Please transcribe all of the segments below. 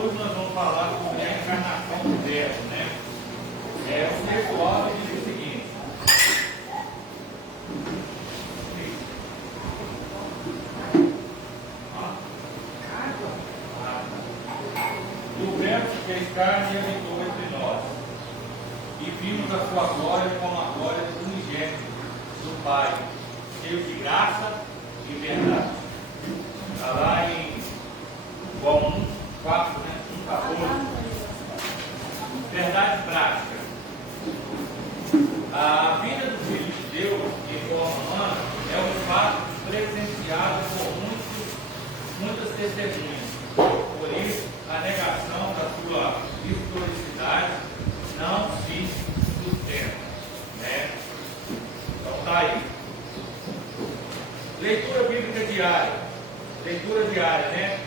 hoje nós vamos falar sobre a encarnação do Verbo, né? O texto aula diz o seguinte. O Verbo se fez carne e habitou entre nós, e vimos a sua glória como a glória do unigênito do Pai, cheio de graça e verdade. Está lá em João 1, 4, né? 1, 14. Verdade prática. A vida do Filho de Deus em forma humana é um fato presenciado por muitas testemunhas. Por isso, a negação da sua historicidade não se sustenta, né? Então está aí. Leitura bíblica diária. Leitura diária, né?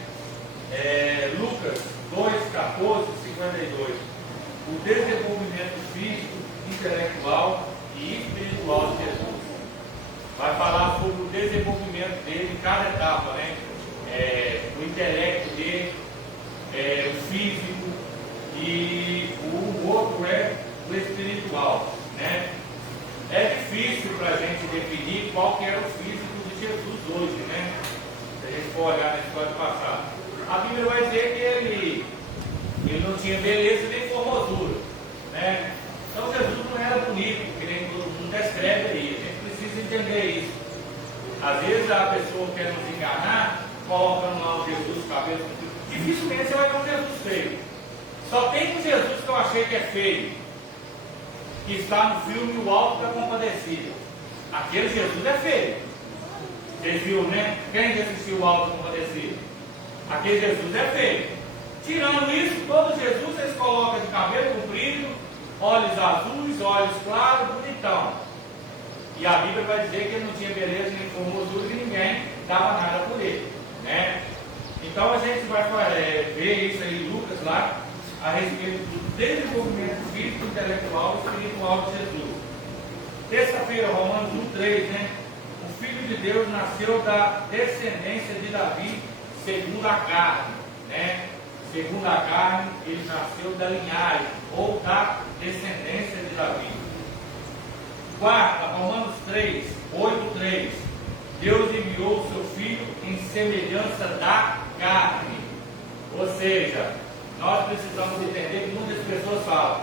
Lucas 2, 14, 52. O desenvolvimento físico, intelectual e espiritual de Jesus. Vai falar sobre o desenvolvimento dele em cada etapa, né? O intelecto dele, o físico, e o outro é o espiritual, né? É difícil para a gente definir qual que era o físico de Jesus hoje, né? Se a gente for olhar na história passada. A Bíblia vai dizer que ele não tinha beleza nem formosura, né? Então Jesus não era bonito, que nem todo mundo descreve aí. A gente precisa entender isso. Às vezes a pessoa quer nos enganar, colocando lá um Jesus cabeça. Dificilmente você vai ver um Jesus feio. Só tem um Jesus que eu achei que é feio, que está no filme O Alto da Compadecida. Aquele Jesus é feio. Vocês viram, né? Quem já assistiu O Alto da Compadecida? Aquele Jesus é feio. Tirando isso, todo Jesus eles colocam de cabelo comprido, olhos azuis, olhos claros, bonitão. E a Bíblia vai dizer que ele não tinha beleza nem formosura e ninguém dava nada por ele, né? Então a gente vai ver isso aí em Lucas lá, a respeito do desenvolvimento físico, intelectual e espiritual de Jesus. Terça-feira, Romanos 1,3, né? O Filho de Deus nasceu da descendência de Davi segundo a carne, né? Segundo a carne, ele nasceu da linhagem ou da descendência de Davi. Quarta, Romanos 3, 8,3. Deus enviou o seu Filho em semelhança da carne. Ou seja, nós precisamos entender que muitas pessoas falam: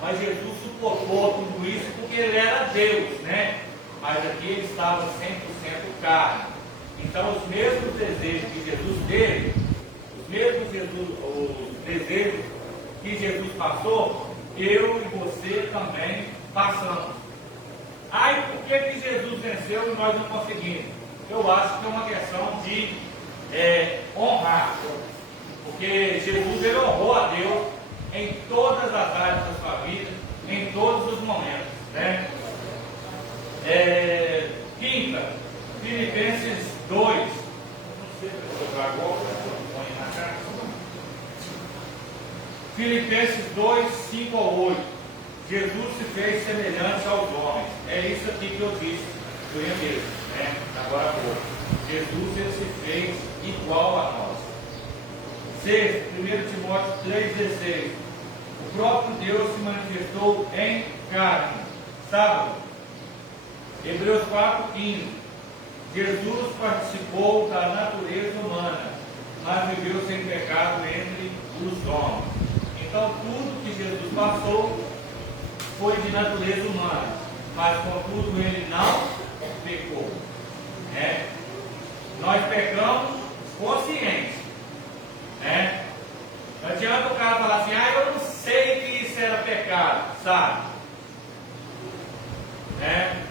mas Jesus suportou tudo isso porque ele era Deus, né? Mas aqui ele estava 100% carne. Então os mesmos desejos que Jesus teve, os desejos que Jesus passou, eu e você também passamos. E por que Jesus venceu e nós não conseguimos? Eu acho que é uma questão de honrar. Porque Jesus ele honrou a Deus em todas as áreas da sua vida, em todos os momentos, né? Quinta, Filipenses 2. Não sei se eu vou agora, põe na cara. Filipenses 2, 5 ao 8. Jesus se fez semelhante aos homens. É isso aqui que eu disse, eu ia mesmo, né? Agora há pouco. Jesus ele se fez igual a nós. Sexto, 1 Timóteo 3,16. O próprio Deus se manifestou em carne. Sábado, Hebreus 4,15. Jesus participou da natureza humana, mas viveu sem pecado entre os homens. Então, tudo que Jesus passou foi de natureza humana, mas contudo ele não pecou, né? Nós pecamos conscientes, né? Não adianta o cara falar assim: eu não sei que isso era pecado, sabe? Né?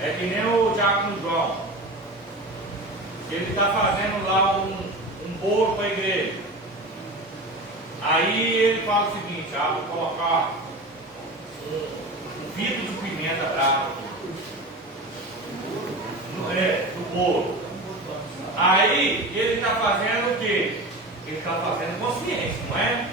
É que nem o diácono João. Ele está fazendo lá um bolo para a igreja. Aí ele fala o seguinte: vou colocar um vidro de pimenta brava no bolo. Aí ele está fazendo o quê? Ele está fazendo consciência, não é?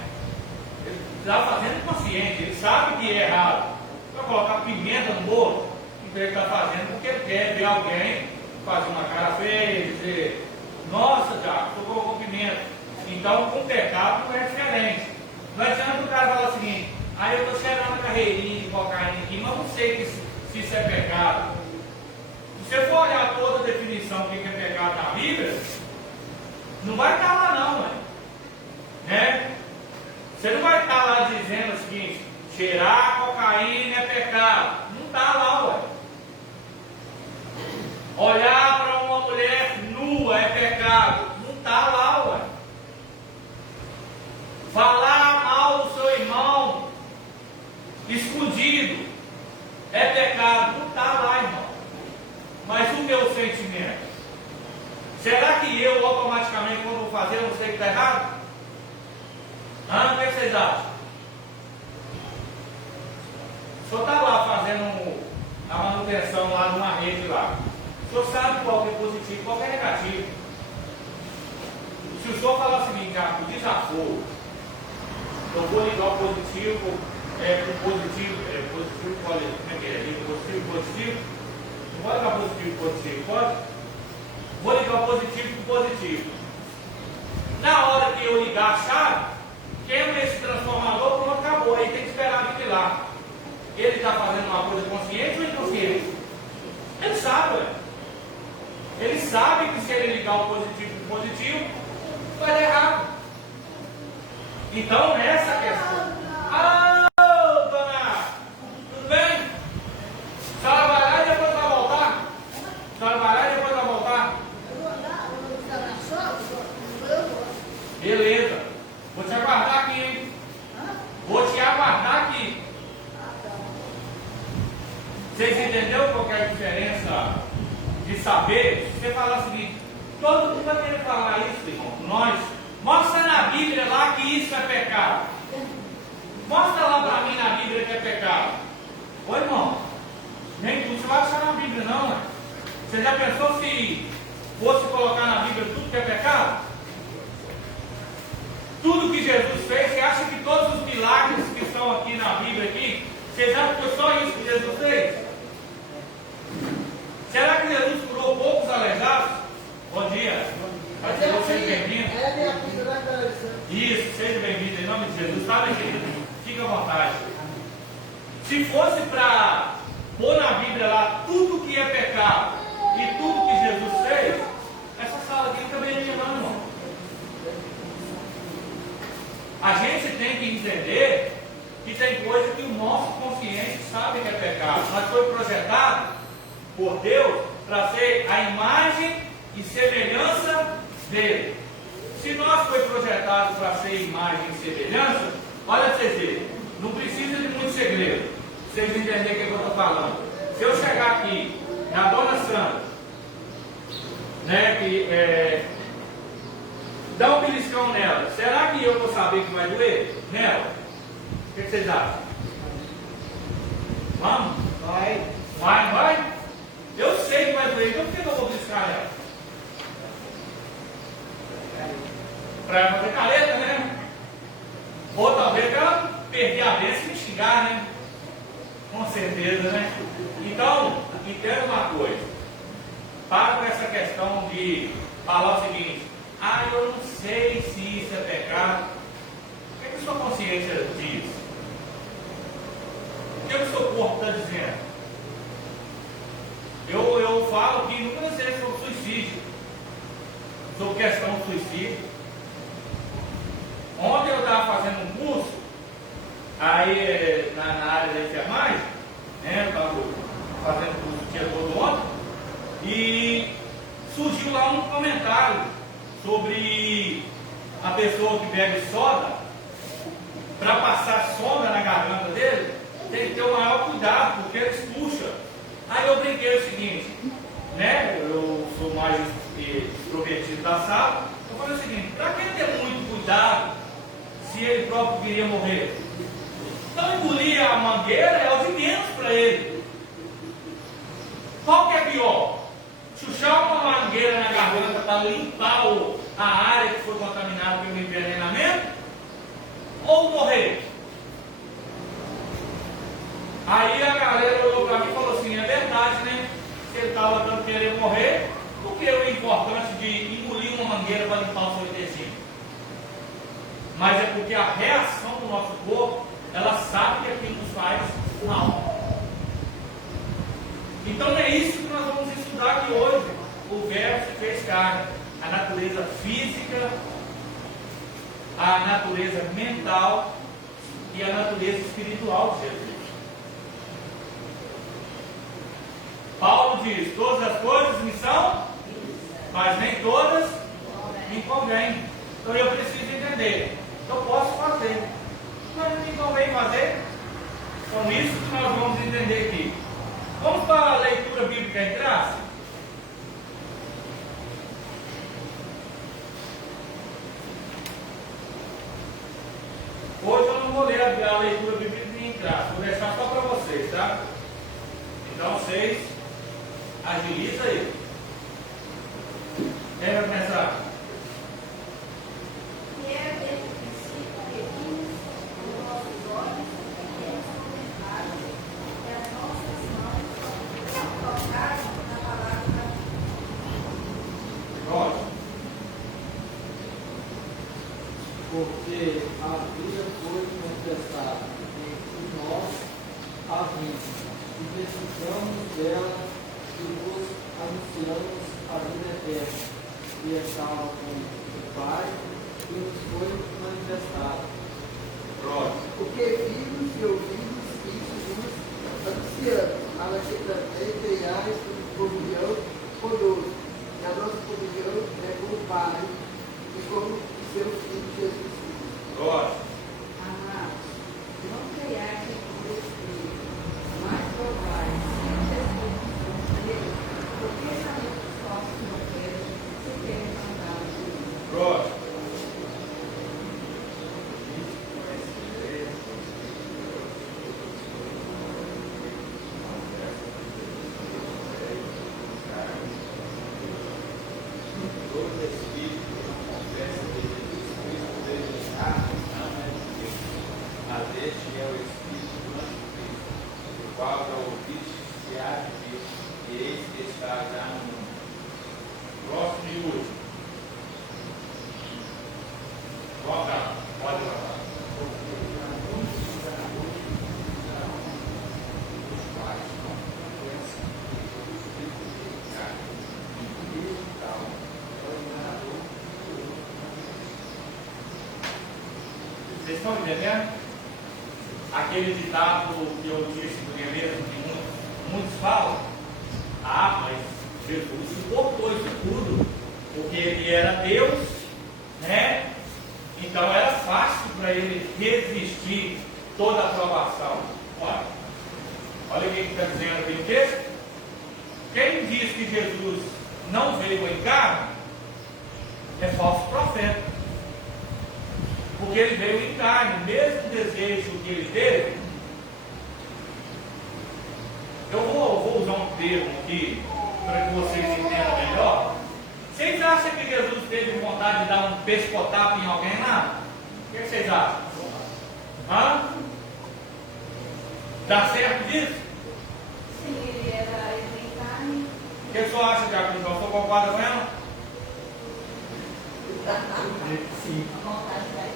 Ele está fazendo consciente, ele sabe que é errado. Vai colocar pimenta no bolo, então ele está fazendo porque ele quer ver alguém fazer uma cara feia e dizer: nossa, Tiago, tu colocou pimenta. Então, com pecado não é diferente. Não adianta o cara falar o seguinte: eu estou cheirando a carreirinha de cocaína aqui, mas não sei se isso é pecado. Se você for olhar toda a definição do que é pecado na Bíblia, não vai estar lá não, né? Você não vai estar lá dizendo o seguinte: cheirar cocaína é pecado. Não está lá, ué. Olhar para uma mulher nua é pecado. Não está lá, ué. Falar mal do seu irmão escondido é pecado. Não está lá, irmão. Mas o meu sentimento, será que eu automaticamente, quando vou fazer, eu não sei que está errado? O que vocês acham? O senhor está lá fazendo a manutenção lá de uma rede lá. O senhor sabe qual que é positivo, qual que é negativo. Se o senhor falar o seguinte: o desaforo, eu vou ligar o positivo com positivo, positivo pode, como é que é? Positivo, não pode ligar positivo, pode? Vou ligar o positivo com positivo. Na hora que eu ligar a chave, queima esse transformador, pronto, acabou. Aí tem que esperar aquele lá. Ele está fazendo uma coisa consciente ou inconsciente? Ele sabe, ué. Ele sabe que se ele ligar o positivo com positivo, vai dar errado. Então, nessa questão. Dona, tudo bem? A senhora vai lá e depois vai voltar? A senhora vai lá e depois vai voltar? Beleza. Vou te aguardar aqui, hein? Vou te aguardar aqui. Vocês entenderam qual que é a diferença de saber? Se você falar o seguinte: todo mundo vai querer falar isso, irmão. Nós. Mostra na Bíblia lá que isso é pecado. Mostra lá para mim na Bíblia que é pecado. Ô, irmão, nem tudo você vai achar na Bíblia, não, né? Você já pensou se fosse colocar na Bíblia tudo que é pecado? Tudo que Jesus fez, você acha que todos os milagres que estão aqui na Bíblia aqui, vocês acham que foi só isso que Jesus fez? Será que Jesus curou poucos aleijados? Bom dia. Seja bem-vindo. Isso, seja bem-vindo em nome de Jesus. Está bem, querido? Fica à vontade. Se fosse para pôr na Bíblia lá tudo que é pecado e tudo que Jesus fez, essa sala aqui não caberia não, irmão. A gente tem que entender que tem coisa que o nosso consciente sabe que é pecado, mas foi projetado por Deus para ser a imagem e semelhança dele. Se nós foi projetado para ser imagem e semelhança, olha para vocês verem, não precisa de muito segredo, para vocês entenderem o que eu estou falando. Se eu chegar aqui na Dona Sandra, né, que dá um beliscão nela, será que eu vou saber que vai doer nela? O que vocês acham? Vamos? Vai? Eu sei que vai doer, então por que eu vou beliscar ela? Para fazer careta, né? Ou talvez para ela perder a vez e me xingar, né? Com certeza, né? Então, entenda uma coisa. Para com essa questão de falar o seguinte: eu não sei se isso é pecado. O que a sua consciência diz? O que o seu corpo está dizendo? Eu falo que nunca sei sobre suicídio, sobre questão do suicídio. Ontem eu estava fazendo um curso, aí na área da enfermagem, né? Eu estava fazendo curso o dia todo ontem, e surgiu lá um comentário sobre a pessoa que bebe soda, para passar soda na garganta dele, tem que ter o maior cuidado, porque eles puxam. Aí eu brinquei o seguinte, né? Eu sou mais extrovertido da sala, eu falei o seguinte: para que ter muito cuidado se ele próprio queria morrer? Então engolir a mangueira é o de menos para ele. Qual que é pior? Chuchar uma mangueira na garganta para limpar a área que foi contaminada pelo envenenamento? Ou morrer? Aí a galera olhou para mim e falou assim: é verdade, né? Se ele estava tanto querendo morrer, porque o importante de engolir uma mangueira para limpar o seu intestino? mas é porque a reação do nosso corpo, ela sabe que aquilo nos faz mal. Então é isso que nós vamos estudar aqui hoje. O Verbo se fez carne, a natureza física, a natureza mental e a natureza espiritual de Jesus. Paulo diz: todas as coisas me são, mas nem todas me convêm. Então eu preciso entender. Eu posso fazer, mas não me convém fazer. Então isso que nós vamos entender aqui. Vamos para a leitura bíblica em graça? Hoje eu não vou ler a leitura bíblica em graça, vou deixar só para vocês, tá? Então vocês agilizam aí. Quem vai começar? Porque a vida foi manifestada entre nós a vida, e precisamos dela e vos anunciamos a vida eterna, que estava com o Pai e nos foi manifestada. Porque vimos e ouvimos isso nos anunciamos, para que também tenhais comunhão conosco, e a nossa comunhão é com o Pai e com seu Filho Jesus Cristo. Amados, não creiais em Espírito, mas provai se Jesus Cristo, porque sabemos que os nossos moqueiros se querem mandar. Vocês estão entendendo? Aquele ditado que eu disse no mesmo, que muitos falam: ah, mas Jesus suportou isso tudo, porque ele era Deus, né? Então era fácil para ele resistir toda a provação. Olha o que está dizendo aqui no texto. Quem diz que Jesus não veio em carne é falso profeta. Porque ele veio em carne, o mesmo desejo que ele teve. Eu vou usar um termo aqui para que vocês entendam melhor. Vocês acham que Jesus teve vontade de dar um pescotapo em alguém lá? O que vocês acham? Hã? Dá certo disso? Sim, ele em carne. O que você acha, Jacques? Então, você concorda com ela? Sim. A vontade da carne.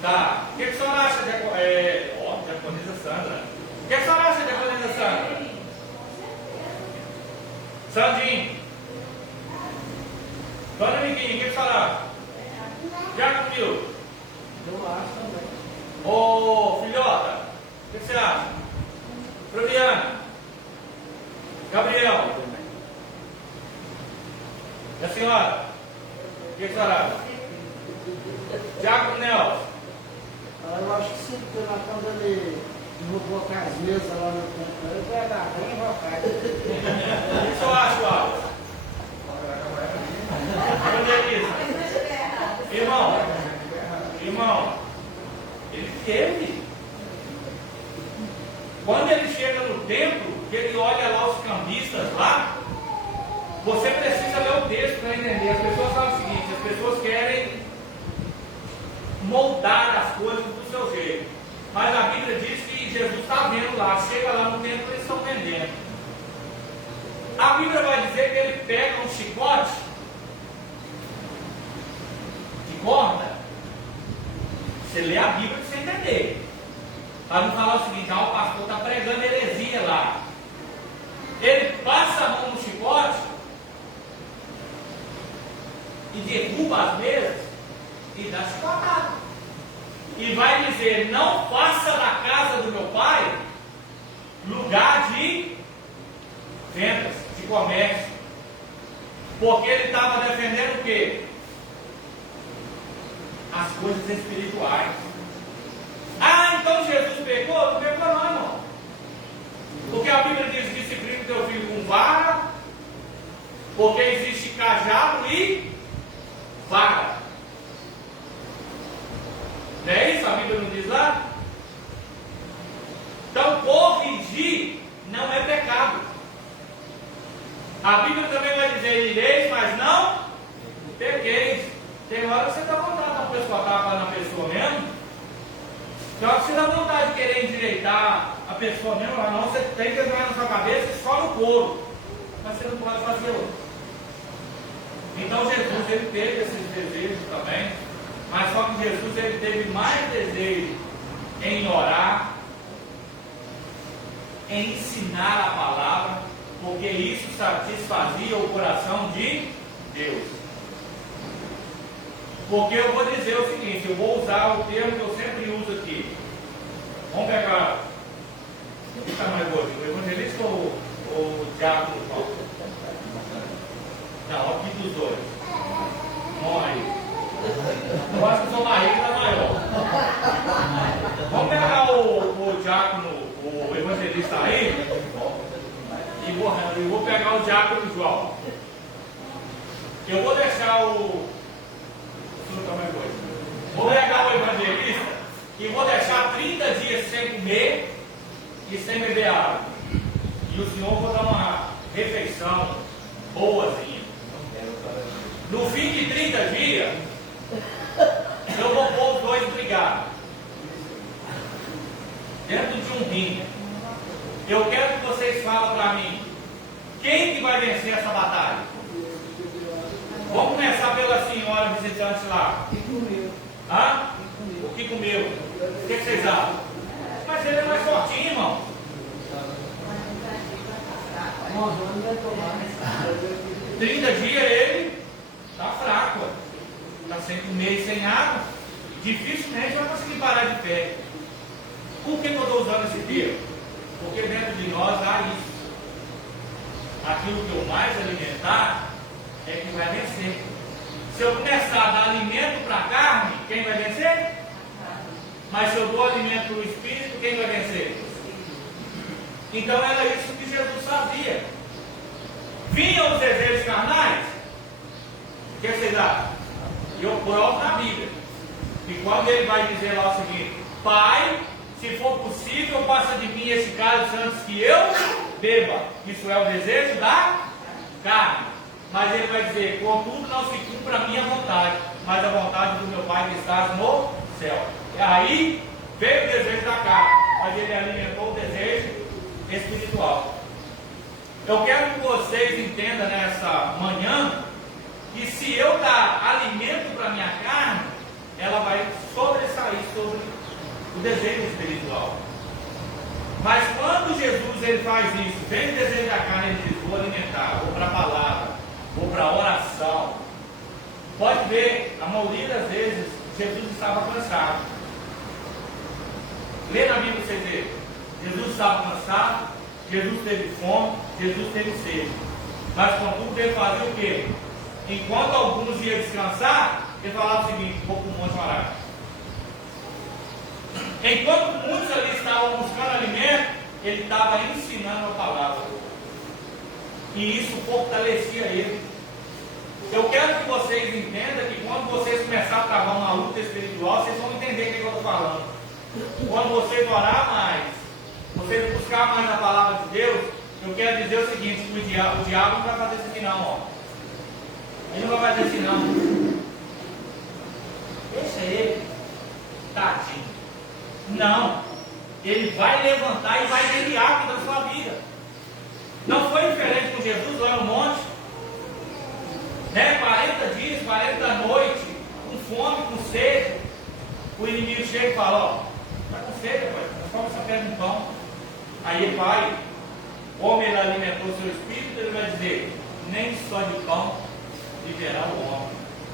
Tá. O que a senhora acha de diaconisa Sandra? O que a senhora acha de diaconisa Sandra? Sandinho. Dona Miquinha, o que a senhora acha? Jacomil. Eu acho também. Ô, filhota, o que você acha? Flaviana. Gabriel. E a senhora? O que a senhora acha? Jacob Nelson. Eu acho que sim, porque quando ele derrubou as mesas lá no canto, ele vai dar bem vontade. O que eu acho, Alex? Irmão, ele teve. Quando ele chega no templo, que ele olha lá os cambistas lá, você precisa ler o texto para entender. As pessoas falam o seguinte: as pessoas querem moldar as coisas do seu jeito. Mas a Bíblia diz que Jesus está vendo lá, chega lá no templo, eles estão vendendo. A Bíblia vai dizer que ele pega um chicote de corda Você lê a Bíblia para você entender. Para não falar o seguinte, o pastor está pregando heresia lá. Ele passa a mão no chicote e derruba as mesas e dá chicotada. E vai dizer, não faça da casa do meu pai lugar de vendas, de comércio. Porque ele estava defendendo o quê? As coisas espirituais. Ah, então Jesus pecou? Não pecou não, irmão. Porque a Bíblia diz, disciplina o teu filho com vara, porque existe cajado e vara. Não é isso? A Bíblia não diz lá? Então, corrigir não é pecado. A Bíblia também vai dizer, ireis, mas não pequeis. Tem hora que você dá vontade de escutar na pessoa mesmo. Tem hora que você dá vontade de querer endireitar a pessoa mesmo. Mas não, você tem que entrar na sua cabeça só no couro. Mas você não pode fazer outro. Então Jesus, ele teve esses desejos também. Mas só que Jesus, ele teve mais desejo em orar, em ensinar a palavra, porque isso satisfazia o coração de Deus. Porque eu vou dizer o seguinte, eu vou usar o termo que eu sempre uso aqui. Vamos pegar, o que está mais gordinho, o evangelista ou o diácono João? Não, aqui dos dois. Vamos aí. Eu acho que o seu barriga está maior. Vamos pegar o diácono, o evangelista aí, e vou pegar o diácono João. Eu vou deixar vou pegar o evangelista e vou deixar 30 dias sem comer e sem beber água. E o senhor vou dar uma refeição boazinha. No fim de 30 dias, eu vou pôr os dois brigados dentro de um ringue. Eu quero que vocês falem para mim quem que vai vencer essa batalha. Vamos começar pela senhora visitante lá. E comeu. Hã? O que comeu? O que vocês acham? Mas ele é mais fortinho, irmão. Nós vamos tomar. 30 dias ele está fraco. Está sem comer e sem água. Dificilmente vai conseguir parar de pé. Por que eu estou usando esse termo? Porque dentro de nós há isso. Aquilo que eu mais alimentar é que vai vencer. Se eu começar a dar alimento para a carne, quem vai vencer? Mas se eu dou alimento para o espírito, quem vai vencer? Então era isso que Jesus fazia. Vinham os desejos carnais? O que vocês acham? E eu provo na Bíblia. E quando ele vai dizer lá o seguinte: Pai, se for possível, passa de mim esse cálice antes que eu beba. Isso é o desejo da carne. Mas ele vai dizer: contudo, não se cumpra a minha vontade, mas a vontade do meu Pai que está no céu. E aí veio o desejo da carne, mas ele alimentou o desejo espiritual. Eu quero que vocês entendam nessa manhã que se eu dar alimento para a minha carne, ela vai sobressair sobre o desejo espiritual. Mas quando Jesus ele faz isso, vem o desejo da carne, ele diz: vou alimentar, vou para a palavra, vou para a oração. Pode ver, a maioria das vezes Jesus estava cansado. Lê na Bíblia você vê. Jesus estava cansado, Jesus teve fome, Jesus teve sede. Mas contudo ele fazia o quê? Enquanto alguns iam descansar, ele falava o seguinte: vou para o monte orar. Enquanto muitos ali estavam buscando alimento, ele estava ensinando a palavra. E isso fortalecia ele. Eu quero que vocês entendam que quando vocês começarem a travar uma luta espiritual, vocês vão entender o que eu estou falando. Quando vocês orar mais, vocês buscar mais a palavra de Deus, eu quero dizer o seguinte: que o diabo não vai fazer isso aqui não, ó. Ele não vai fazer assim não. Deixa ele, tadinho. Não, ele vai levantar e vai guerrear contra a sua vida. Não foi diferente com Jesus lá no monte, né? 40 dias, 40 noites, com fome, com sede. O inimigo chega e fala, ó, vai com sede, rapaz, transforma essa pedra em pão. Aí ele vai, o homem ele alimentou seu espírito, ele vai dizer, nem só de pão viverá o homem,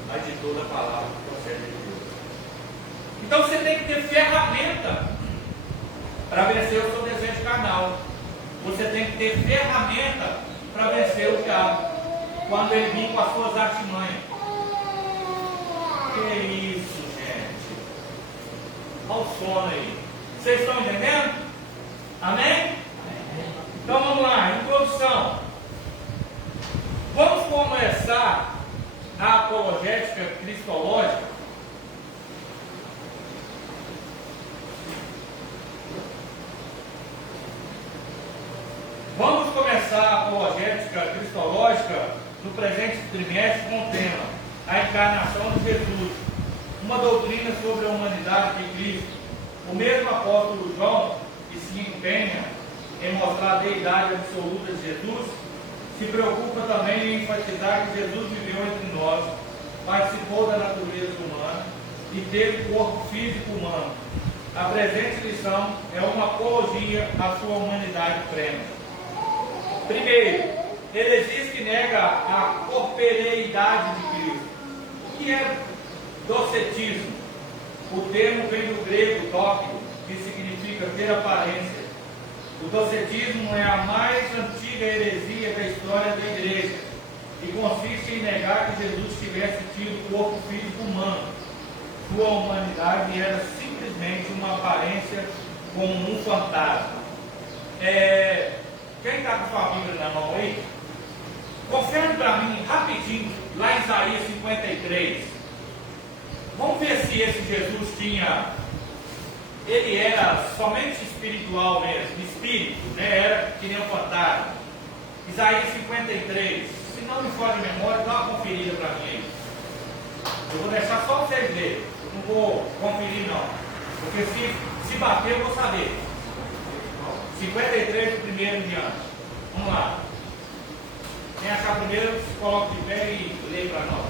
mas de toda a palavra que procede de Deus. Então você tem que ter ferramenta para vencer o seu desejo carnal. Você tem que ter ferramenta para vencer o diabo quando ele vir com as suas artimanhas. Que isso, gente? Olha o sono aí. Vocês estão entendendo? Amém? Então vamos lá, introdução. Vamos começar a apologética cristológica. Vamos começar a apologética cristológica no presente trimestre com o tema a encarnação de Jesus, uma doutrina sobre a humanidade de Cristo. O mesmo apóstolo João, que se empenha em mostrar a deidade absoluta de Jesus, se preocupa também em enfatizar que Jesus viveu entre nós, participou da natureza humana e teve corpo físico humano. A presente lição é uma apologia à sua humanidade plena. Primeiro, ele diz que nega a corporeidade de Cristo. O que é docetismo? O termo vem do grego dóquio, que significa ter aparência. O docetismo é a mais antiga heresia da história da igreja e consiste em negar que Jesus tivesse tido corpo físico humano. Sua humanidade era simplesmente uma aparência como um fantasma. Quem está com sua Bíblia na mão aí? Confere para mim rapidinho lá em Isaías 53. Vamos ver se esse Jesus ele era somente espiritual mesmo, espírito, né? Era que nem um fantasma. Isaías 53. Se não me falha a memória, dá uma conferida para mim aí. Eu vou deixar só vocês verem. Eu não vou conferir não. Porque se bater eu vou saber. 53 do primeiro em diante. Vamos lá. Quem achar primeiro, se coloca de pé e lê para nós.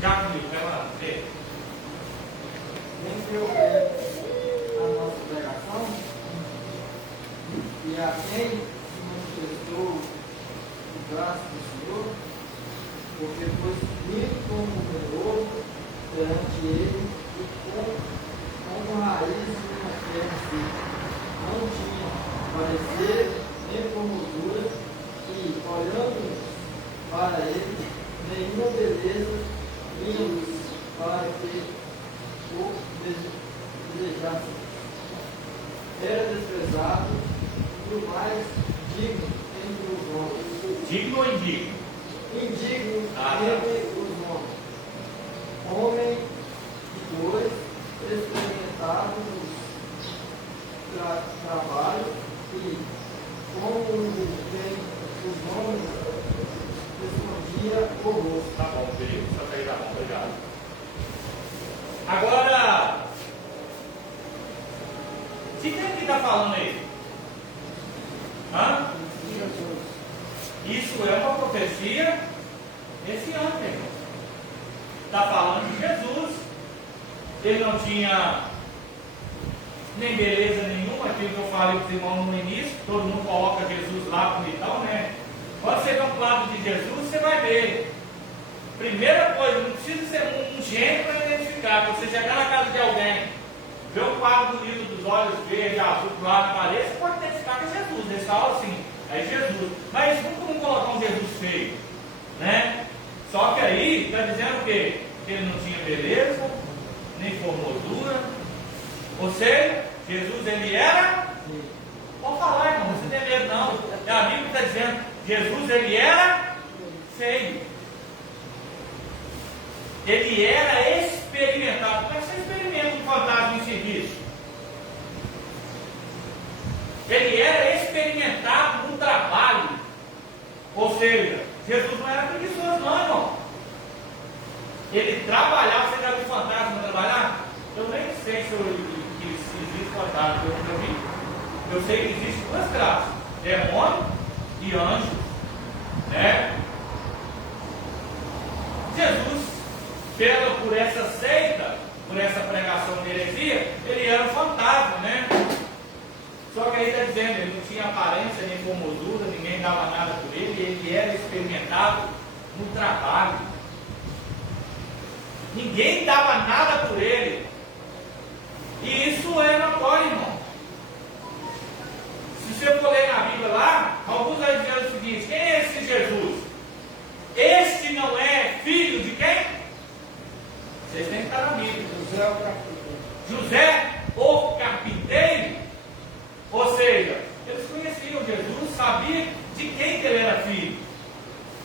Já comigo, vai lá, lê. Nem que eu pego a nossa pregação e a quem se manifestou o braço do Senhor, porque foi subido como poderoso perante ele e como raiz de uma terra seca. Não tinha parecer nem formosura e, olhando para ele, nenhuma beleza vinha luz para que o desejasse. Era desprezado e o mais digno entre os homens. Digno ou indigno? Indigno tá. entre os homens. Homem de dores, experimentado nos trabalhos e, como tem os homens, escondia o rosto. Tá bom, querido. Só aí tá bom, obrigado. Agora, de quem que está falando aí? Hã? Isso é uma profecia esse ano, irmão. Está falando de Jesus. Ele não tinha nem beleza nenhuma, aquilo que eu falei para os irmãos no início. Todo mundo coloca Jesus lá bonitão, né? Quando você vê um quadro de Jesus, você vai ver. Primeira coisa, não precisa ser um gênio para identificar. Quando você chegar na casa de alguém, ver um quadro bonito dos olhos verdes, azul lá na parede, você pode identificar que é Jesus. Eles falam assim, é Jesus. Mas nunca vamos colocar um Jesus feio, né? Só que aí está dizendo o quê? Que ele não tinha beleza, nem formosura. Ou seja, Jesus ele era. Pode falar, irmão, você não tem medo não. A Bíblia está dizendo, Jesus ele era feio. Ele era experimentado. Como é que você experimenta um fantasma em serviço? Ele era experimentado no trabalho. Ou seja, Jesus não era preguiçoso não, irmão. Ele trabalhava. Você já viu fantasma trabalhar? Eu nem sei se existe fantasma, eu nunca vi. Eu sei que existem duas classes, demônio e anjo, né? Jesus, por essa seita, por essa pregação de heresia, formosura, ninguém dava nada por ele, ele era experimentado no trabalho. Ninguém dava nada por ele. E isso é notório, irmão. Se você for ler na Bíblia lá, alguns vão dizer o seguinte: quem é esse Jesus? Este não é filho de quem? Vocês têm que estar na Bíblia. José o carpinteiro. José o carpinteiro. Ou seja, eles conheciam Jesus, sabiam de quem que ele era filho.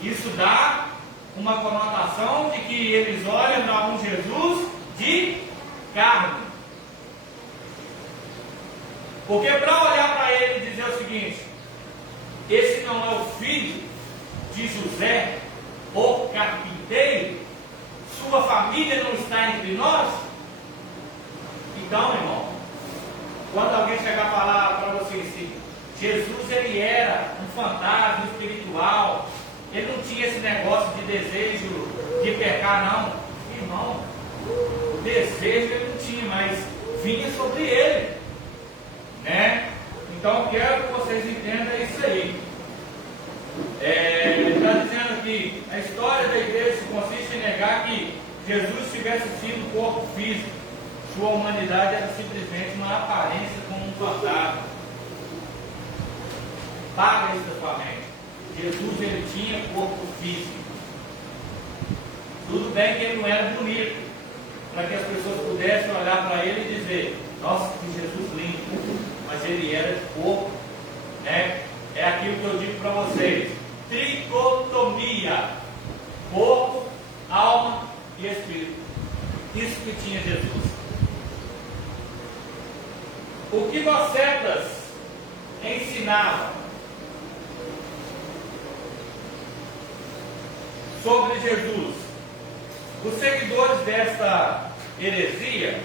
Isso dá uma conotação de que eles olham para um Jesus de carne. Porque para olhar para ele e dizer o seguinte: esse não é o filho de José, o carpinteiro, sua família não está entre nós. Então, irmão, quando alguém chegar a falar para você assim, Jesus ele era um fantasma espiritual, ele não tinha esse negócio de desejo de pecar, não. Irmão, o desejo ele não tinha, mas vinha sobre ele, né? Então quero que vocês entendam isso aí. Ele está dizendo aqui: a história da igreja consiste em negar que Jesus tivesse sido um corpo físico. Sua humanidade era simplesmente uma aparência como um fantasma. Paga isso da sua mente. Jesus ele tinha corpo físico. Tudo bem que ele não era bonito, para que as pessoas pudessem olhar para ele e dizer: nossa, que Jesus lindo. Mas ele era de corpo, né? É aquilo que eu digo para vocês: tricotomia, corpo, alma e espírito. Isso que tinha Jesus. O que Docetas ensinava sobre Jesus? Os seguidores desta heresia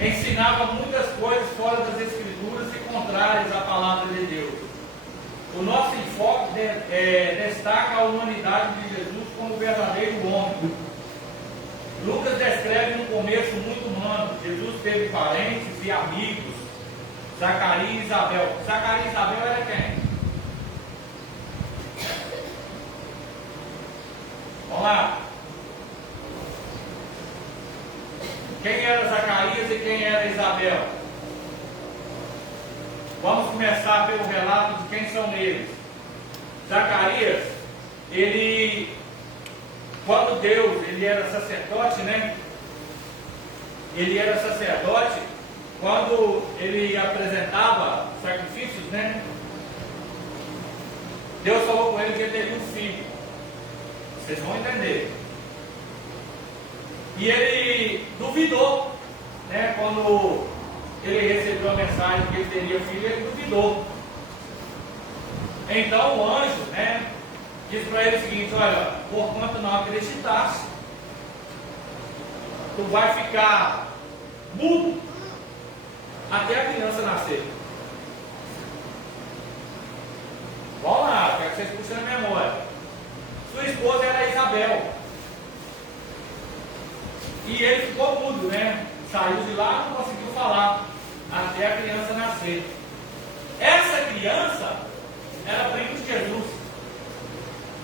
ensinavam muitas coisas fora das Escrituras e contrárias à palavra de Deus. O nosso enfoque destaca a humanidade de Jesus como verdadeiro homem. Lucas descreve um começo muito humano. Jesus teve parentes e amigos, Zacarias e Isabel. Zacarias e Isabel era quem? Vamos lá. Quem era Zacarias e quem era Isabel? Vamos começar pelo relato de quem são eles. Zacarias, quando Deus, ele era sacerdote, né? Ele era sacerdote, quando ele apresentava sacrifícios, né? Deus falou com ele que ele teria um filho. Vocês vão entender. E ele duvidou, né? Quando ele recebeu a mensagem que ele teria filho, ele duvidou. Então o anjo, né, diz para ele o seguinte: olha, porquanto não acreditasse, tu vai ficar mudo até a criança nascer. Vamos lá, quero que vocês puxem na memória. Sua esposa era Isabel. E ele ficou mudo, né? Saiu de lá e não conseguiu falar até a criança nascer. Essa criança era primo de Jesus.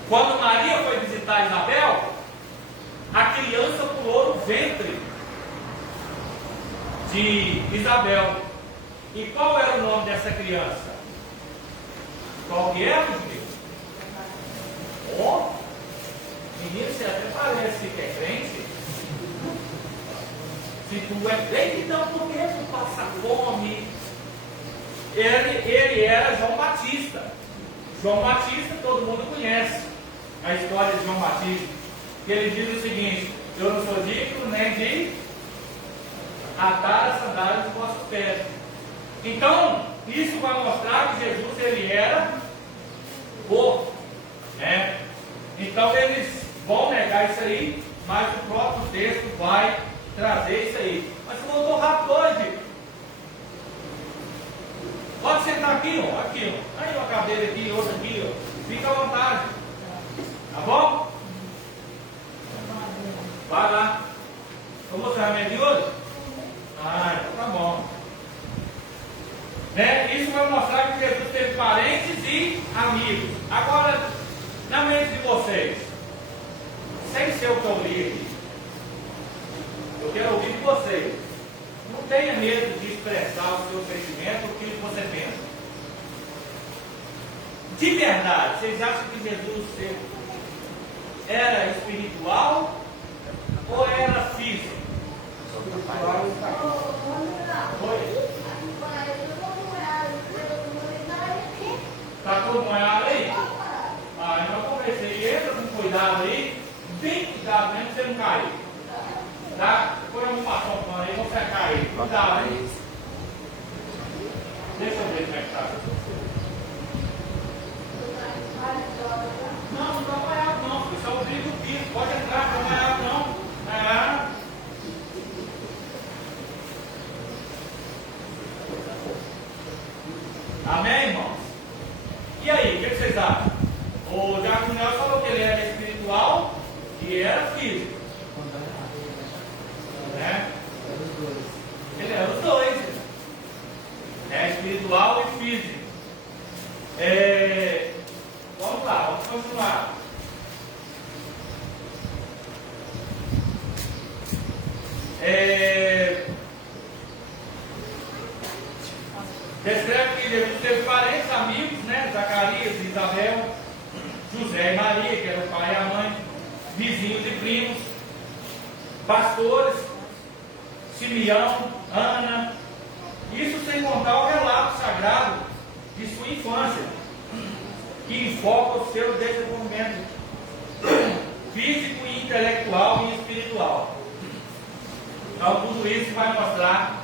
Quando Maria foi visitar Isabel, a criança pulou no ventre de Isabel. E qual era o nome dessa criança? Qual que era, menino? Ó, menino, você até parece que é crente. Se tu é crente, então por que tu passa fome? Ele era João Batista. João Batista todo mundo conhece a história de João Batista. Ele diz o seguinte: eu não sou digno nem de atar as sandálias dos vossos pés. Então, isso vai mostrar que Jesus ele era corpo, né? Então eles vão negar isso aí, mas o próprio texto vai trazer isso aí. Mas você voltou rápido hoje. Pode sentar aqui, ó. Aqui, ó. Aí uma cadeira aqui, outra aqui, ó. Fica à vontade. Tá bom? Vai lá. Tomou seu remédio hoje? Ah, então tá bom. Né? Isso mostrar que Jesus teve parentes e amigos. Agora, na mente de vocês, sem ser o que eu li aqui, eu quero ouvir de vocês. Não tenha medo de expressar o seu sentimento, aquilo que você pensa. De verdade, vocês acham que Jesus era espiritual ou era físico? Oi? Está todo molhado aí? Ah, então eu conversei. Entra com cuidado aí. Bem cuidado mesmo pra você não cair. Tá? Põe um passar um pano aí, vamos secar aí. Cuidado aí. Deixa eu ver como é que tá. Não, não está molhado não. Isso é o brilho do piso. Pode entrar, não está molhado não. Amém, irmãos? E aí, o que vocês acham? O Jaco Nelson falou que ele era espiritual e era físico. Né? Ele era os dois. Espiritual e físico. Vamos lá, vamos continuar. Descreve que Jesus teve parentes, amigos, né? Zacarias, Isabel, José e Maria, que era o pai e a mãe, vizinhos e primos, pastores, Simeão, Ana. Isso sem contar o relato sagrado de sua infância, que enfoca o seu desenvolvimento físico e intelectual e espiritual. Então tudo isso vai mostrar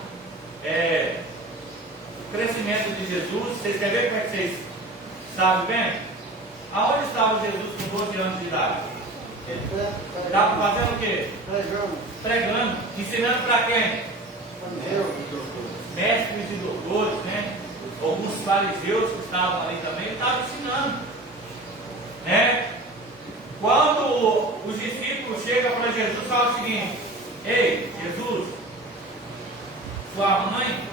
o crescimento de Jesus. Vocês querem ver como é que vocês sabem bem? Aonde estava Jesus com 12 anos de idade? Estava fazendo o quê? Pregando. Ensinando para quem? Mestres e doutores, né? Alguns fariseus que estavam ali também, ele estava ensinando, né? Quando os discípulos chegam para Jesus e falam o seguinte: ei, Jesus, sua mãe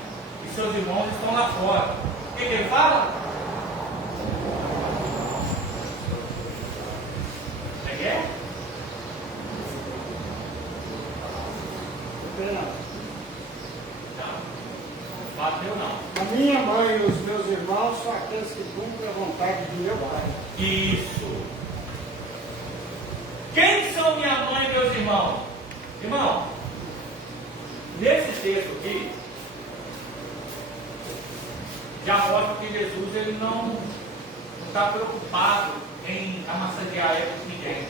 e seus irmãos estão lá fora. O que ele fala? É? Bateu não. A minha mãe e os meus irmãos são aqueles que cumprem a vontade de meu pai. Isso. Quem são minha mãe e meus irmãos? Irmão, nesse texto aqui, já mostra que Jesus ele não está preocupado em amassagear a época de ninguém.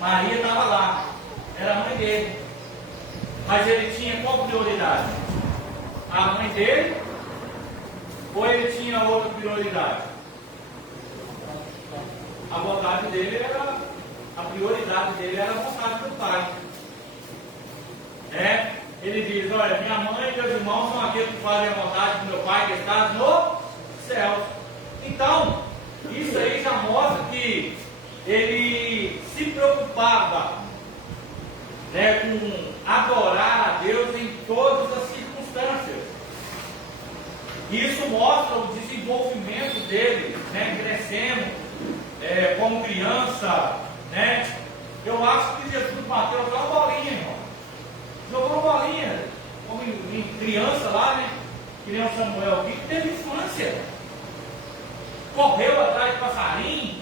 Maria estava lá, era a mãe dele. Mas ele tinha qual prioridade? A mãe dele? Ou ele tinha outra prioridade? A vontade dele era, a prioridade dele era a vontade do Pai. Ele diz: olha, minha mãe e meus irmãos são aqueles que fazem a vontade do meu Pai que está no céu. Então, isso aí já mostra que ele se preocupava, né, com adorar a Deus em todas as circunstâncias. Isso mostra o desenvolvimento dele, né, crescendo como criança, né? Eu acho que Jesus bateu só uma bolinha, irmão. Jogou uma bolinha, como em criança lá, né? Que nem o Samuel aqui, que teve infância. Correu atrás de passarinho,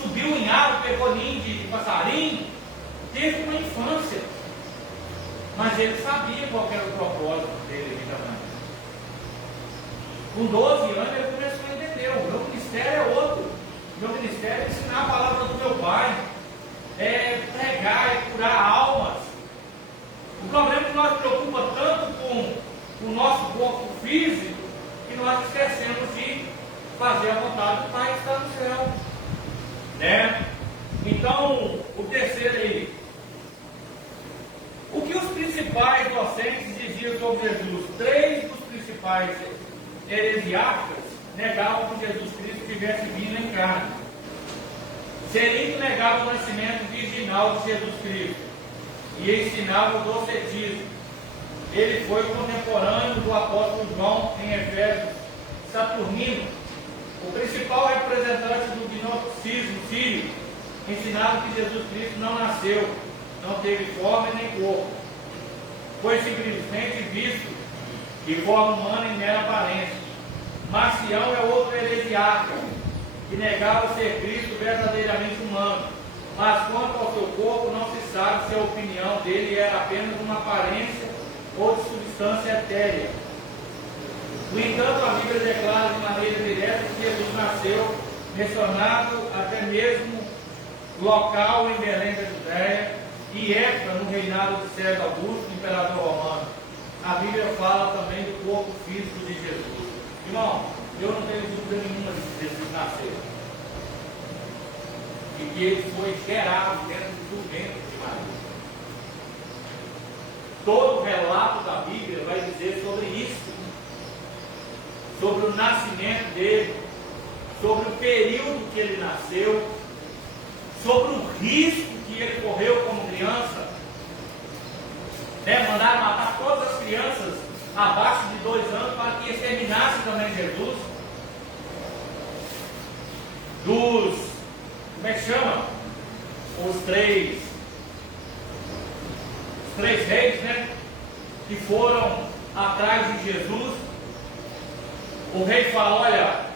subiu em árvore, pegou ninho de passarinho, teve uma infância. Mas ele sabia qual era o propósito dele aqui também. Com 12 anos ele começou a entender: o meu ministério é outro. O meu ministério é ensinar a palavra do meu Pai, é pregar, é curar almas. O problema é que nós preocupa tanto com o nosso corpo físico que nós esquecemos de fazer a vontade do Pai que está no céu, né? Então, o terceiro aí: o que os principais docentes diziam sobre Jesus? 3 dos principais heresiáticos negavam que Jesus Cristo tivesse vindo em carne. Seria negado o nascimento virginal de Jesus Cristo e ensinava o docetismo. Ele foi contemporâneo do apóstolo João em Efésios Saturnino, o principal representante do gnosticismo sírio, ensinava que Jesus Cristo não nasceu, não teve forma nem corpo, foi simplesmente visto de forma humana e mera aparência. Marcião é outro heresiarca, que negava ser Cristo verdadeiramente humano, mas quanto ao seu corpo não se sabe se a opinião dele era apenas uma aparência ou de substância etérea. No entanto, a Bíblia declara de maneira direta que Jesus nasceu, mencionado até mesmo local em Belém da Judéia e época no reinado de César Augusto, imperador romano. A Bíblia fala também do corpo físico de Jesus. Irmão, eu não tenho dúvida nenhuma de que Jesus nasceu e que ele foi gerado dentro do ventre de Maria. Todo o relato da Bíblia vai dizer sobre isso, sobre o nascimento dele, sobre o período que ele nasceu, sobre o risco que ele correu como criança, né? Mandaram matar todas as crianças abaixo de 2 anos para que exterminasse também Jesus. Como é que chama? Os três reis, né? Que foram atrás de Jesus. O rei fala: olha,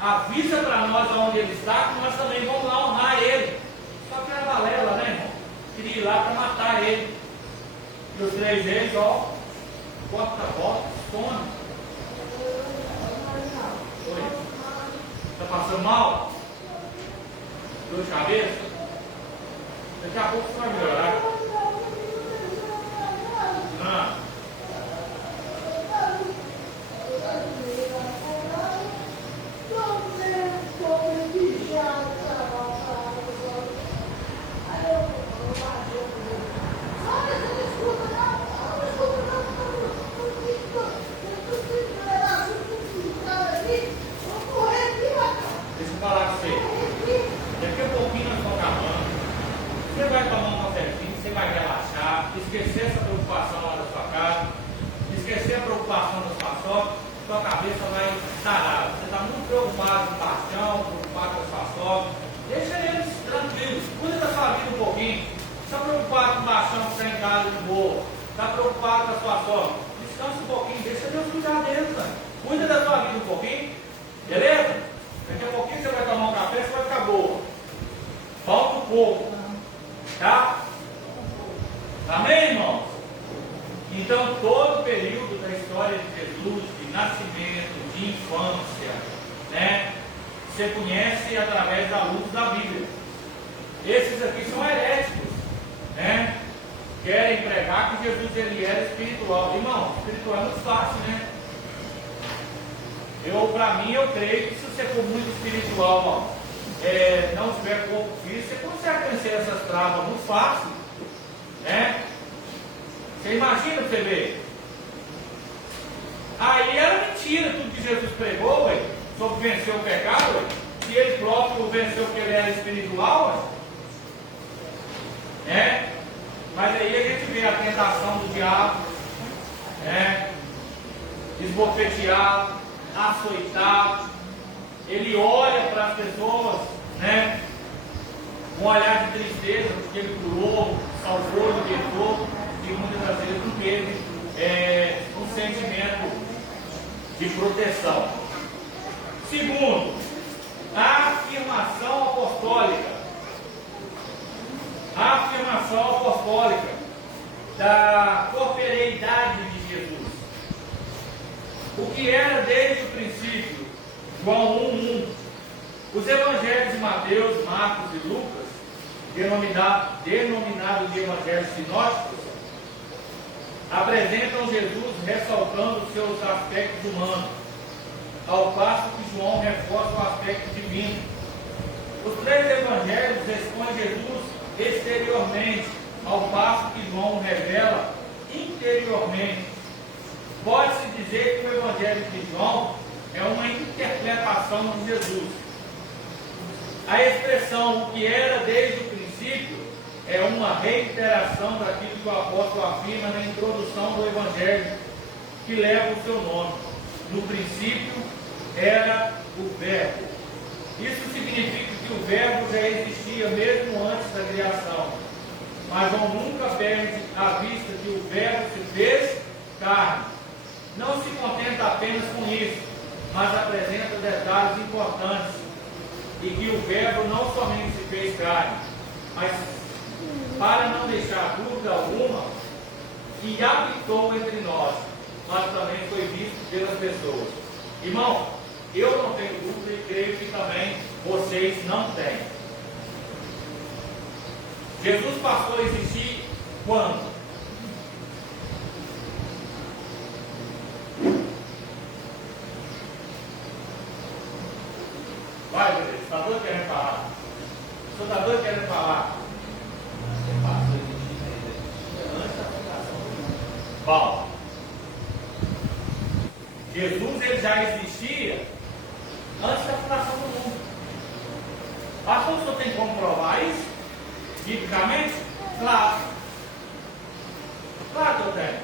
avisa para nós onde ele está, que nós também vamos lá honrar ele. Só que era balela, né, irmão? Queria ir lá para matar ele. E os 3 reis, ó, bota, some. Oi? Está passando mal? Dor de cabeça? Daqui a pouco você vai melhorar. Não. Deixa eu falar com você. Daqui a pouquinho nós vamos acabando. Você vai tomar um cafezinho, você vai relaxar, esquecer essa preocupação lá da sua casa, esquecer a preocupação da sua sogra, sua cabeça vai sarar. Você está muito preocupado com o paixão, preocupado com a sua sogra. Deixa eles tranquilos, cuida da sua vida um pouquinho. Está preocupado com o paixão que está em casa de boa, está preocupado com a sua sogra. Descansa um pouquinho, deixa Deus cuidar deles, velho. Cuida da sua vida um pouquinho, beleza? Daqui a pouquinho você vai tomar um café, você vai ficar boa. Falta um pouco. Tá? Amém, irmãos? Então, todo o período da história de Jesus, de nascimento, de infância, né? Você conhece através da luz da Bíblia. Esses aqui são heréticos, né? Querem pregar que Jesus ele era espiritual. Irmão, espiritual é muito fácil, né? Para mim, eu creio que se você for muito espiritual, não tiver corpo físico, você consegue vencer essas travas muito fácil, né? Você imagina você ver? Aí era mentira tudo que Jesus pregou, ué, sobre vencer o pecado, ué. Se ele próprio venceu porque ele era espiritual, ué, né? Mas aí a gente vê a tentação do diabo, né? Esbofeteado, açoitado. Ele olha para as pessoas, né? Com um olhar de tristeza, porque ele curou, salvou, libertou, e muitas das vezes não teve um sentimento de proteção. Segundo, a afirmação apostólica. A afirmação apostólica da corporeidade de Jesus. O que era desde o princípio, João 1:1. Os evangelhos de Mateus, Marcos e Lucas, denominados de evangelhos sinóticos, apresentam Jesus ressaltando seus aspectos humanos, ao passo que João reforça o aspecto divino. Os 3 evangelhos expõem Jesus exteriormente, ao passo que João revela interiormente. Pode-se dizer que o Evangelho de João é uma interpretação de Jesus. A expressão "o que era desde o princípio" é uma reiteração daquilo que o apóstolo afirma na introdução do Evangelho, que leva o seu nome. No princípio, era o Verbo. Isso significa que o Verbo já existia mesmo antes da criação. Mas João nunca perde a vista que o Verbo se fez carne. Não se contenta apenas com isso, mas apresenta detalhes importantes. E que o Verbo não somente se fez carne, mas, para não deixar dúvida alguma, que habitou entre nós, mas também foi visto pelas pessoas. Irmão, eu não tenho dúvida e creio que também vocês não têm. Jesus passou a existir quando? Vai, beleza. Está doido querendo falar? O senhor está doido querendo falar? Bom, Jesus ele já existia antes da fundação do mundo. Acho que o senhor tem como provar isso? Biblicamente? Claro. Claro que eu tenho.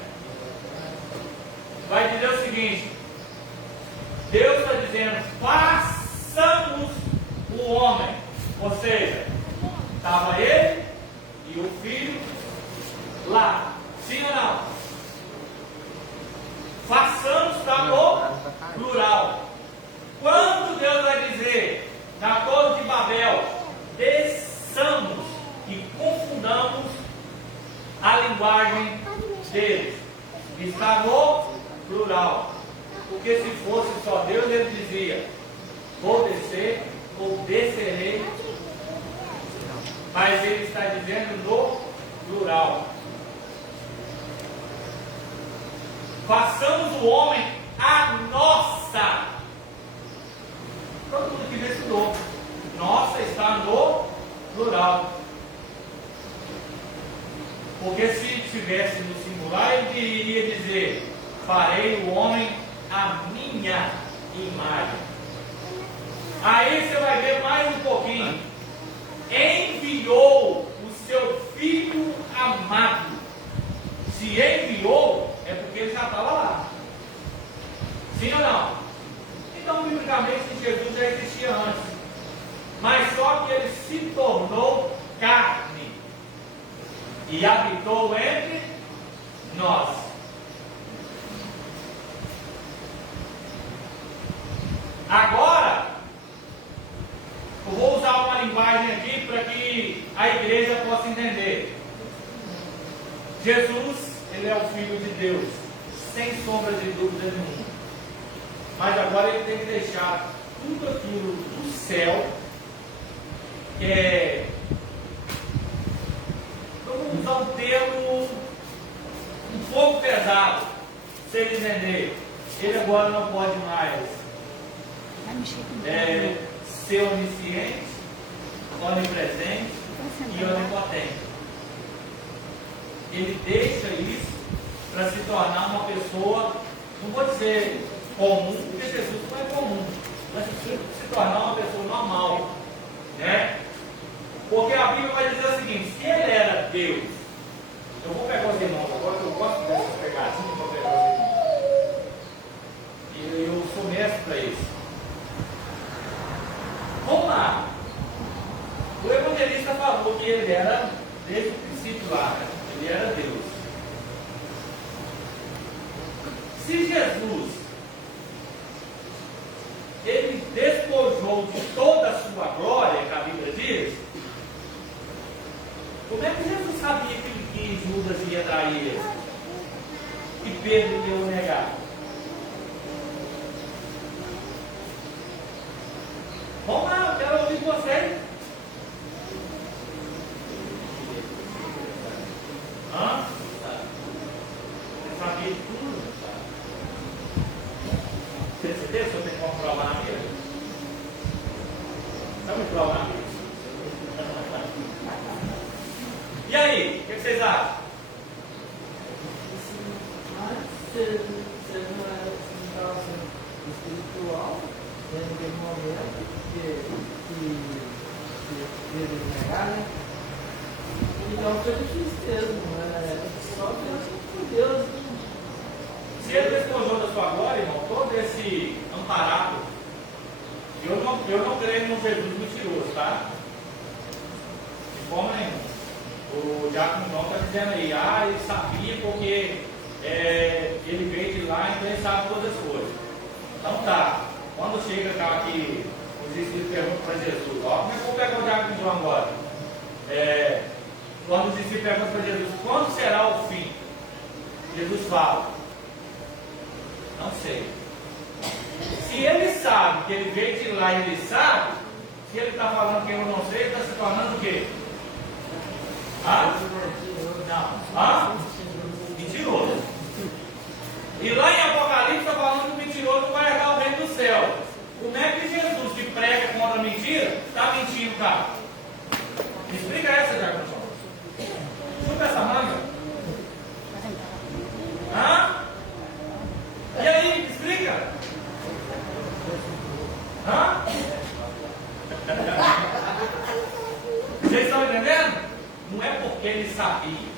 Vai dizer o seguinte: Deus está dizendo, façamos o homem. Ou seja, estava ele e o filho lá. Sim ou não? Façamos está no plural. Quando Deus vai dizer na Torre de Babel, desçamos e confundamos a linguagem deles, está no plural. Porque se fosse só Deus, ele dizia, vou descer ou descerei. Mas ele está dizendo no plural. Façamos o homem a nossa. Todo mundo que já estudou. Nossa está no plural. Porque se estivesse no singular, ele iria dizer, farei o homem a minha imagem. Aí você vai ver mais um pouquinho. Enviou o seu filho amado. Se enviou, é porque ele já estava lá. Sim ou não? Então, biblicamente, Jesus já existia antes. Mas só que ele se tornou carne e habitou entre nós. Agora, eu vou usar uma linguagem aqui para que a igreja possa entender. Jesus, ele é o Filho de Deus, sem sombra de dúvida nenhuma. Mas agora ele tem que deixar tudo aquilo do céu, que é, vamos usar um termo um pouco pesado, se ele entender. Ele agora não pode mais ser onisciente, onipresente e onipotente. Ele deixa isso para se tornar uma pessoa, não vou dizer comum, porque Jesus não é comum, mas se tornar uma pessoa normal, né? Porque a Bíblia vai dizer o seguinte: se ele era Deus, eu vou pegar os irmãos agora, que eu gosto dessas pegadinhas para pegar os irmãos, e eu sou mestre para isso. Vamos lá. O evangelista falou que ele era, desde o princípio lá, né? Ele era Deus. Se Jesus, ele despojou de toda a sua glória, que a Bíblia diz, como é que Jesus sabia que Judas ia trair ele? E Pedro ia o negar? Vamos lá, eu quero ouvir vocês. Hã? Você sabia de tudo? Tem certeza que eu tenho como provar na minha? Sabe provar na minha? E aí, o que vocês acham? Antes você não estava sendo espiritual, naquele momento que ele negar, né? Então foi difícil mesmo, né? Só que Deus. Se ele despojou da sua glória, irmão, todo esse amparato Eu não creio no Jesus mentiroso, tá? De forma nenhuma. O Diácono João está dizendo aí, ele sabia porque ele veio de lá, então ele sabe todas as coisas. Então tá, quando chega cá que os discípulos perguntam para Jesus, como é que eu vou pegar o Diácono João agora? Quando os discípulos perguntam para Jesus, quando será o fim? Jesus fala, não sei. Se ele sabe que ele veio de lá e ele sabe, se ele está falando que eu não sei, ele está se tornando o quê? Mentiroso. E lá em Apocalipse está falando que o mentiroso não vai herdar o reino do céu. Como é que Jesus, que prega contra a mentira, está mentindo, cara? Me explica essa, Diácono João. Chupa essa manga. E aí, me explica. Vocês estão entendendo? Não é porque ele sabia.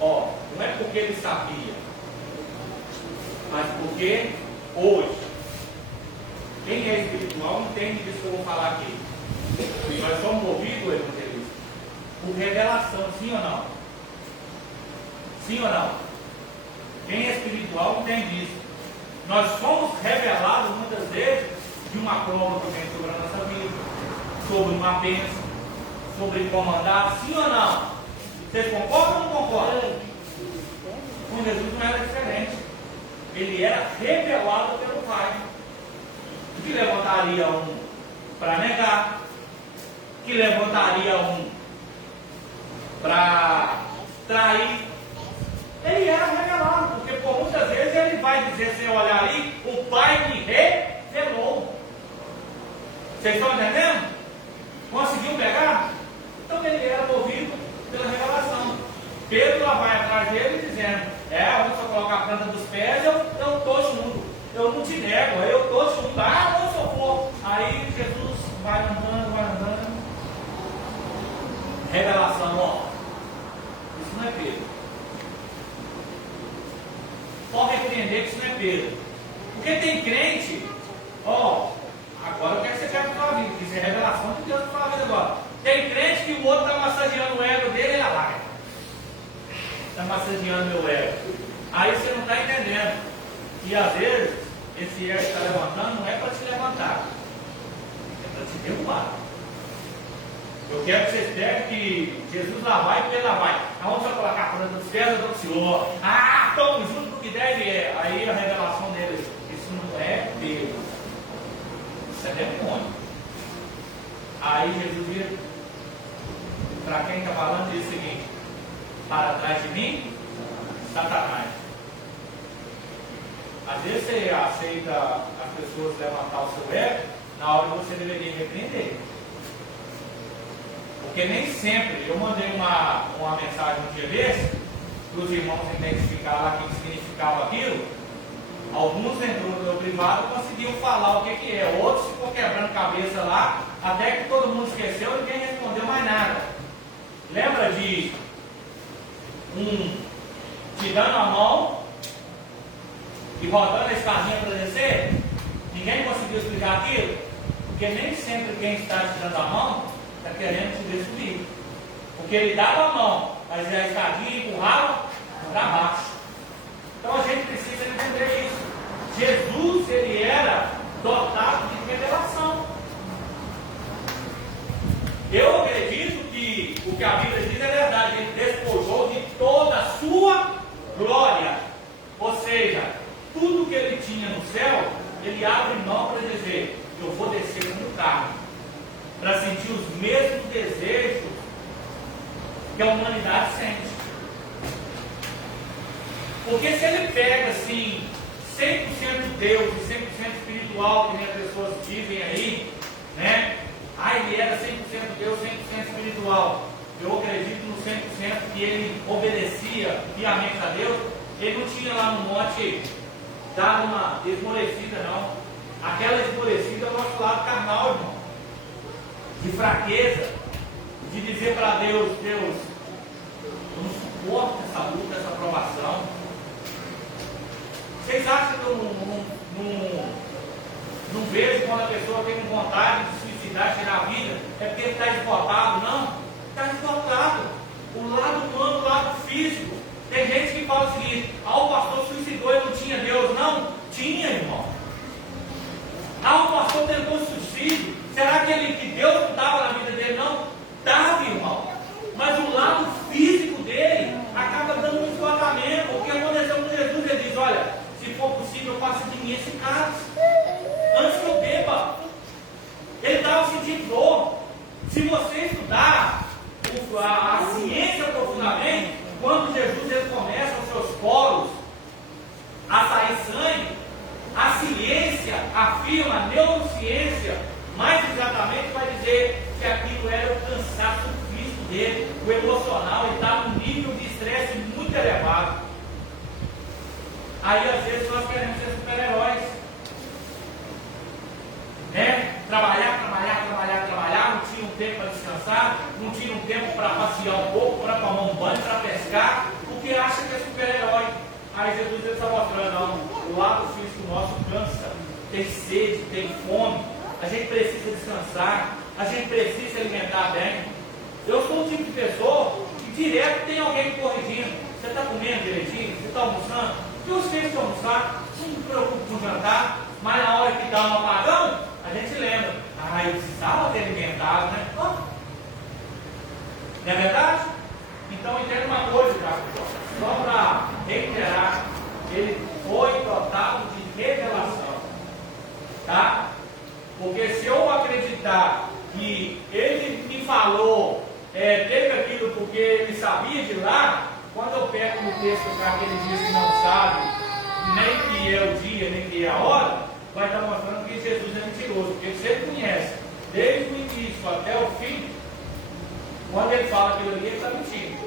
Não é porque ele sabia. Mas porque hoje, quem é espiritual entende disso que eu vou falar aqui. Nós somos movidos, evangelista, por revelação, sim ou não? Sim ou não? Quem é espiritual entende isso. Nós somos revelados muitas vezes de uma prova que vem sobre a nossa vida, sobre uma bênção, sobre comandar, sim ou não? Vocês concordam ou não concordam? Com Jesus não era diferente. Ele era revelado pelo Pai. Que levantaria um para negar, que levantaria um para trair. Ele era revelado, porque por muitas vezes ele vai dizer, sem olhar ali, o Pai me revelou. Vocês estão entendendo? Conseguiu pegar? Então ele era movido pela revelação. Pedro lá vai atrás dele dizendo, onde você colocar a planta dos pés, eu estou junto. Eu não te nego, eu estou junto. Onde eu for? Aí Jesus vai andando. Revelação, isso não é Pedro. Pode repreender que isso não é Pedro. Porque tem crente, agora o que é que você quer para a sua vida? Isso é revelação de Deus para a sua vida agora. Tem crente que o outro está massageando o ego dele e ele larga. Está massageando meu ego. Aí você não está entendendo. E às vezes, esse ego que está levantando não é para te levantar, é para te derrubar. Eu quero que vocês peguem que Jesus lá vai e ele lá vai. Aonde vai colocar a planta dos pés do Senhor? Estamos juntos porque deve é. Aí a revelação dele, isso não é Deus. Isso é demônio. Aí Jesus vira para quem está falando diz o seguinte: para trás de mim, Satanás. Às vezes você aceita as pessoas levantar o seu ego, na hora que você deveria repreender. Porque nem sempre, eu mandei uma mensagem um dia desse, para os irmãos identificar lá o que significava aquilo. Alguns entrou no meu privado e conseguiam falar o que é. Outros ficou quebrando cabeça lá, até que todo mundo esqueceu e ninguém respondeu mais nada. Lembra de te dando a mão e rodando a escadinha para descer? Ninguém conseguiu explicar aquilo? Porque nem sempre quem está te dando a mão está querendo te ver subir. Porque ele dava a mão, mas a escadinha empurrava para baixo. Então a gente precisa entender isso. Jesus, ele era dotado de revelação. Eu acredito que o que a Bíblia diz é verdade. Ele despojou de toda a sua glória. Ou seja, tudo que ele tinha no céu, ele abre mão para dizer: eu vou descer no carro, para sentir os mesmos desejos que a humanidade sente. Porque se ele pega assim 100% Deus e 100% espiritual, que nem as pessoas dizem aí, né? Ele era 100% Deus, 100% espiritual. Eu acredito no 100% que ele obedecia piamente a Deus. Ele não tinha lá no monte dado uma esmorecida, não. Aquela esmorecida é o nosso lado carnal, irmão. De fraqueza, de dizer para Deus: Deus, eu não suporto essa luta, essa provação. Vocês acham que eu Não vejo quando a pessoa tem vontade de suicidar, tirar a vida, é porque ele está esgotado, não. Está esgotado. O lado humano, o lado físico. Tem gente que fala o seguinte: o pastor suicidou e não tinha Deus. Não, tinha, irmão. O pastor tentou suicídio. Será que Deus não estava na vida dele? Não, estava, irmão. Mas o lado físico dele acaba dando um esgotamento. O que aconteceu com Jesus? Ele diz: olha, se for possível, faça de mim esse cálice antes que eu beba. Ele estava sentindo dor. Se você estudar a ciência profundamente, quando Jesus ele começa os seus poros a sair sangue, a ciência afirma, a neurociência, mais exatamente vai dizer que aquilo era o cansaço físico dele, o emocional. Ele estava num nível de estresse muito elevado. Aí às vezes nós queremos ser super-heróis, né? Trabalhar, não tinha um tempo para descansar, não tinha um tempo para passear um pouco, para tomar um banho, para pescar, porque acha que é super-herói. Aí Jesus está mostrando: não, o lado físico nosso cansa, tem sede, tem fome, a gente precisa descansar, a gente precisa se alimentar bem. Eu sou o tipo de pessoa que direto tem alguém me corrigindo: você está comendo direitinho? Você está almoçando? Porque eu sei que almoçar, não me preocupo com o jantar, mas na hora que dá um apagão, a gente lembra: eu precisava ter alimentado, né? Não é verdade? Então entenda uma coisa, só para reiterar: ele foi dotado de revelação, tá? Porque se eu acreditar que ele me falou, teve aquilo porque ele sabia de lá, quando eu pego no texto para que ele diz que não sabe nem que é o dia, nem que é a hora, vai estar mostrando que Jesus é mentiroso. Porque se ele conhece desde o início até o fim, quando ele fala aquilo ali, ele está mentindo.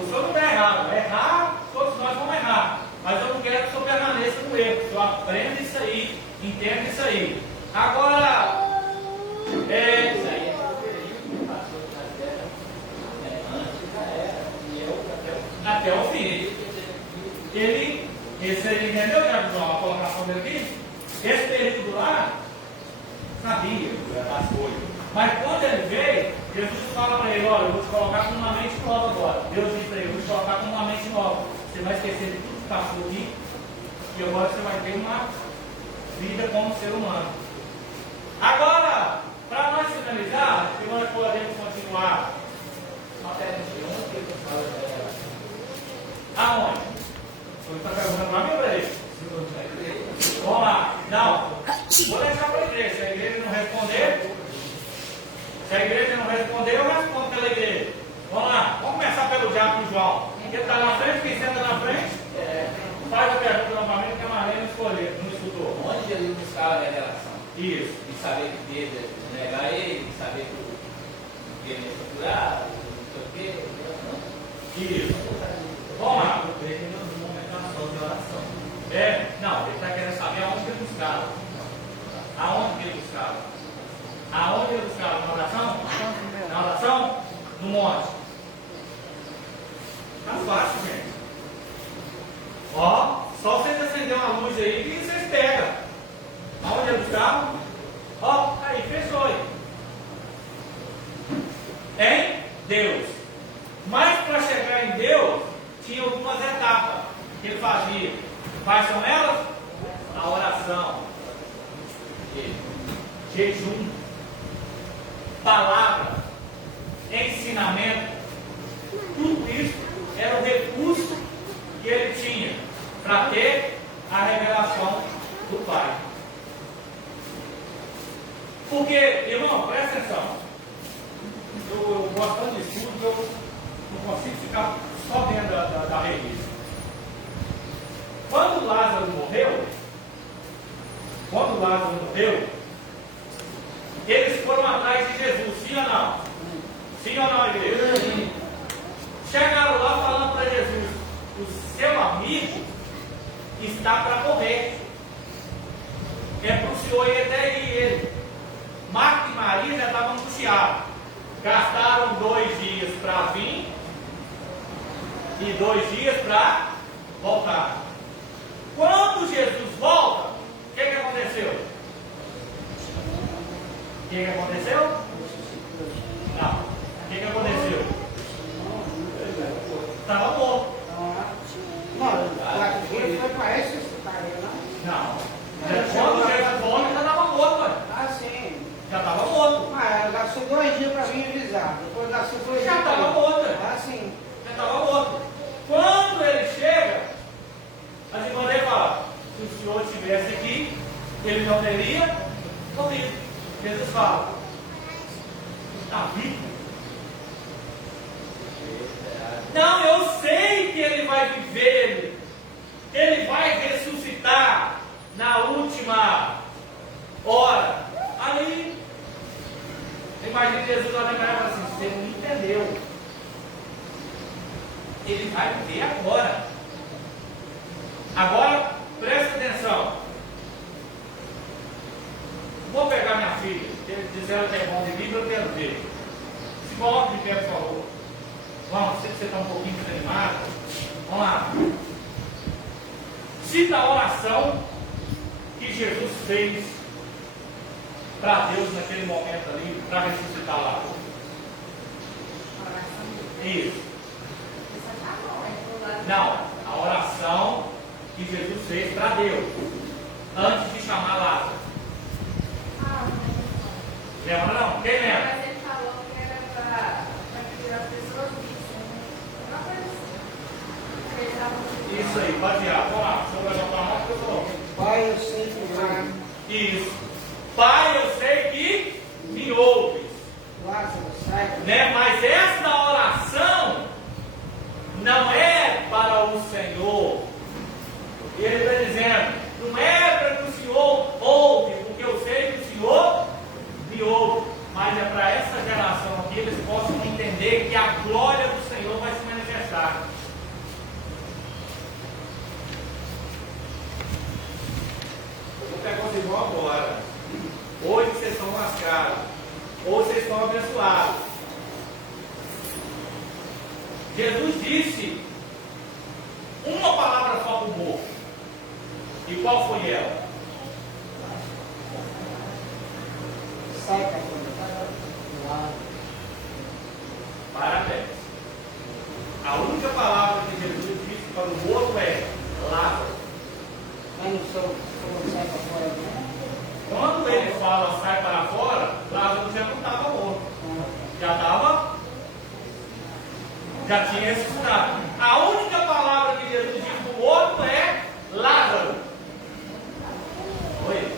O senhor não está errado. Errar, todos nós vamos errar. Mas eu não quero que o senhor permaneça no erro. O senhor aprenda isso aí, entenda isso aí. Agora, Isso aí é o passou na terra antes já era, e eu até o fim. Esse aí, entendeu, a colocação dele aqui? Esse período lá, sabia das coisas. Mas quando ele veio, Jesus fala para ele: olha, eu vou te colocar com uma mente nova agora. Deus disse para ele: eu vou te colocar com uma mente nova. Você vai esquecer de tudo que passou aqui, e agora você vai ter uma vida como ser humano. Agora, para nós finalizar, que nós podemos continuar. matéria de ontem, que fala da revelação. Aonde? Você está perguntando para mim ou para ele? Vamos lá. Não. Vou deixar para a igreja. Se a igreja não responder, eu respondo pela igreja. Vamos lá. Vamos começar pelo diácono João. Quem está na frente, quem senta na frente, faz a pergunta novamente que a Marlene não escutou. Onde Jesus buscava a revelação? Isso. De saber que Deus ia negar ele, de saber que ele ia ser curado, não sei o quê. Isso. Vamos lá. Eu creio que não momento de oração. Não, ele está querendo saber aonde ele buscava. Aonde ele buscava? Aonde ele buscava? Na oração? Na oração? No monte. Tá fácil, gente. Ó, só vocês acender uma luz aí que vocês pegam. Aonde ele buscava? Ó, aí, fechou aí. Em Deus. Mas para chegar em Deus, tinha algumas etapas que ele fazia. Quais são elas? A oração, jejum, palavra, ensinamento. Tudo isso era o recurso que ele tinha para ter a revelação do Pai. Porque, irmão, presta atenção. Eu gosto tanto de estudo que eu não consigo ficar só dentro da revista. Quando Lázaro morreu, eles foram atrás de Jesus, sim ou não? Sim ou não, igreja? Sim. Chegaram lá falando para Jesus: o seu amigo está para morrer. É para o senhor ir até ele. Marta e Maria já estavam angustiados. Gastaram 2 dias para vir e 2 dias para voltar. Quando Jesus volta, o que aconteceu? O que aconteceu? Não. O que aconteceu? Estava morto. Não, ele foi para ressuscitar ele, não? Não. Quando Jesus volta, já estava morto. Ué. Ah, sim. Já estava morto. Ah, gastou 2 dias para vir avisar. Depois gastou 2 dias. Já estava morto. Ué. Ah, sim. Já estava morto. Quando ele chega, as irmãs dele falam: se o Senhor estivesse aqui, ele não teria morrido. Jesus fala: está vivo? Não, eu sei que ele vai viver, ele vai ressuscitar na última hora. Aí, imagina Jesus olhando para ela e fala assim: você não entendeu. Ele vai viver agora. Agora, presta atenção. Vou pegar minha filha, se ela tem mão de livro, eu quero ver. Se coloque de pé, por favor. Vamos, sei que você está um pouquinho desanimado. Vamos lá. Cita a oração que Jesus fez para Deus naquele momento ali, para ressuscitar lá. Isso. Não, a oração que Jesus fez para Deus, antes de chamar Lázaro. Lembra não? Quem lembra? Mas ele falou que era para que as pessoas vissem, né? Uma coisa assim. Ele estava Isso aí, baseado. Vamos lá, deixa eu levantar a mão que eu estou. Pai, eu sei que vai. Isso. Pai, eu sei que me ouves. Lázaro, sai. Né? Mas essa oração não é para o Senhor. Ele está dizendo: não é para que o Senhor ouve, porque eu sei que o Senhor me ouve. Mas é para essa geração aqui, eles possam entender que a glória do Senhor vai se manifestar. Eu vou pegar os irmãos agora. Hoje vocês estão lascados. Hoje vocês estão abençoados. Jesus disse uma palavra só para o morto. E qual foi ela? Sai para fora. Parabéns. A única palavra que Jesus disse para o morto é Lázaro. Mas não sou sai para fora, não. Quando ele fala sai para fora, Lázaro já não estava morto. Já tinha ressuscitado. A única palavra que Jesus disse para o morto é Lázaro. Oi?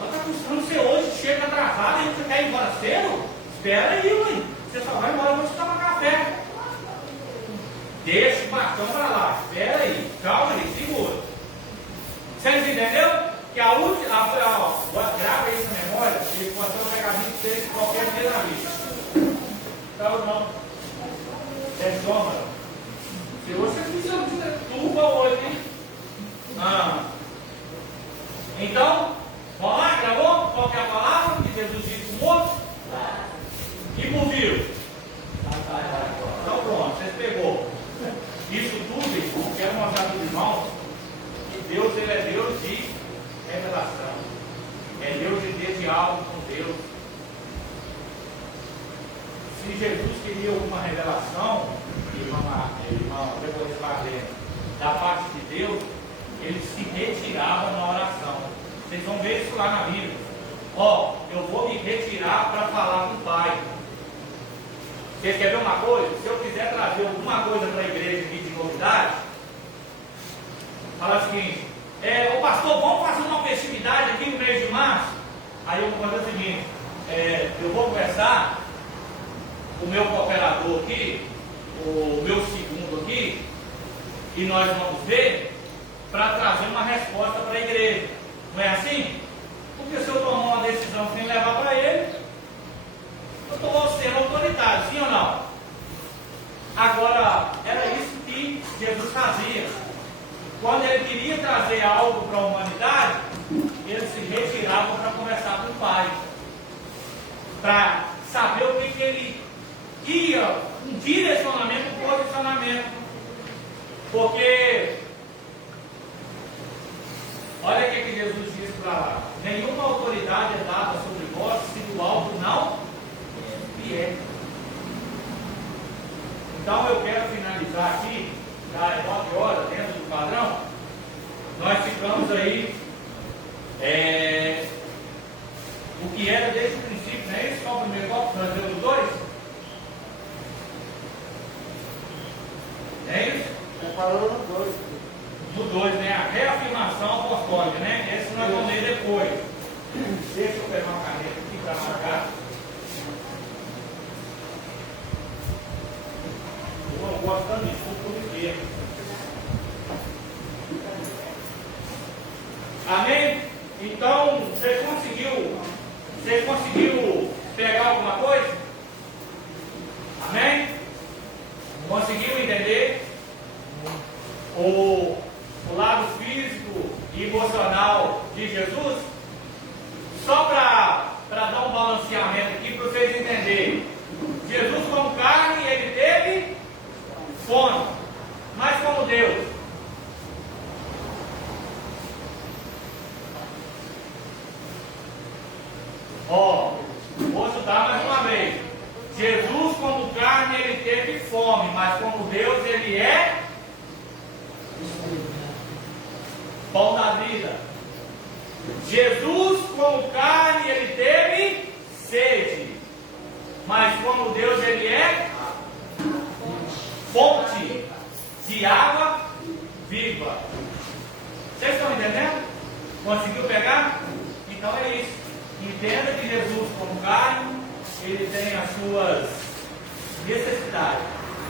Mas está custando você hoje, chega atrasado e você quer ir embora cedo? Espera aí, ué. Você só vai embora quando você tomar café. Deixa o bastão para lá. Espera aí. Calma aí, segura. Vocês entenderam? Que a última. Grava isso na memória e pode ser um pegamento desse qualquer dia na vida. Tá ou não? É estômago. Se você fizer turba hoje, hein? Então, vamos lá, gravou? Qual que é a palavra que Jesus disse para o morto? E por vivo? Então pronto, você pegou. Isso tudo, irmão, quero mostrar para os irmãos que Deus, ele é Deus de revelação. É Deus de ter diálogo com Deus. Se Jesus queria alguma revelação, irmão, depois vai ler, da parte de Deus, ele se retirava na oração. Vocês vão ver isso lá na Bíblia. Ó, eu vou me retirar para falar com o Pai. Vocês querem ver uma coisa? Se eu quiser trazer alguma coisa para a igreja aqui de novidade, fala o seguinte: ô pastor, vamos fazer uma festividade aqui no mês de março? Aí eu vou fazer o seguinte: eu vou conversar com o meu cooperador aqui, o meu segundo aqui, e nós vamos ver para trazer uma resposta para a igreja. Não é assim? Porque se eu tomar uma decisão sem levar para ele, eu estou sendo autoritário, sim ou não? Agora, era isso que Jesus fazia. Quando ele queria trazer algo para a humanidade, ele se retirava para conversar com o Pai, para saber o que ele ia, com direcionamento, um posicionamento. Porque, olha o que Jesus diz para lá: nenhuma autoridade é dada sobre vós se do alto não vier. Então eu quero finalizar aqui, já é 9 horas dentro do padrão. Nós ficamos aí, o que era desde o princípio, não é isso? Qual o primeiro tópico? Nós demos o 2? É isso? Falou no 2. No 2, né? A reafirmação apostólica, né? Esse nós vamos ler depois. Deixa eu pegar uma caneta aqui para marcar. Eu não gosto tanto disso, tudo que amém? Então, você conseguiu pegar alguma coisa? Amém? Conseguiu entender o lado físico e emocional de Jesus? Só para dar um balanceamento aqui para vocês entenderem. Jesus, como carne, ele teve fome, mas como Deus. Vou estudar mais uma vez. Jesus, como carne, ele teve fome, mas como Deus, ele é pão da vida. Jesus, como carne, ele teve sede, mas como Deus, ele é fonte de água viva. Vocês estão entendendo? Conseguiu pegar? Então é isso. Entenda que Jesus, como carne, ele tem as suas necessidades,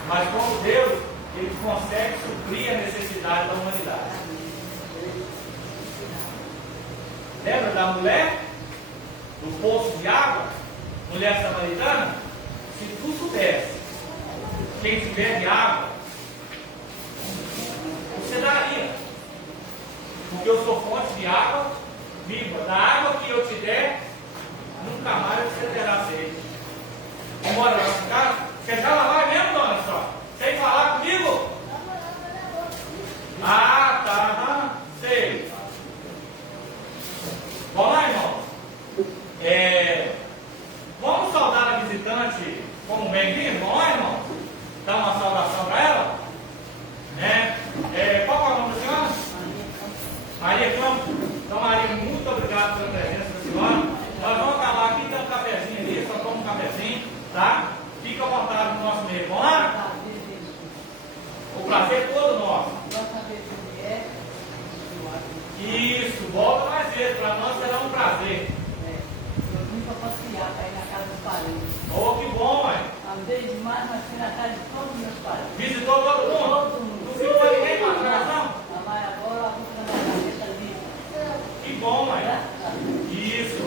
mas como Deus, ele consegue suprir a necessidade da humanidade. Lembra da mulher do poço de água, mulher samaritana? Se tu soubesse quem te bebe água, você daria, porque eu sou fonte de água viva. Da água que eu te der, nunca mais você terá sede. Vamos embora na nossa casa? Você já lá vai mesmo, dona só? Sem falar comigo? Ah, tá. Sei. Vamos lá, irmão. Vamos saudar a visitante como bem-vindo? Vamos lá, irmão? Dar uma saudação para ela? Qual é o nome da senhora? Maria Campos. Então, Maria, muito obrigado pela presença da senhora. Nós vamos acabar aqui dando um cafezinho ali, só toma um cafezinho, tá? Fica à vontade no nosso meio. Vamos lá? O prazer é todo nosso. Isso, volta mais vezes, para nós será um prazer. Eu vim para passear, para ir na casa dos parentes. Oh, que bom, mãe. Andei demais, mas fui na casa de todos os meus parentes. Visitou todo mundo? Todo mundo. Não ficou ninguém com a coração? Mas agora a boca da minha cabeça ali. Que bom, mãe. Isso.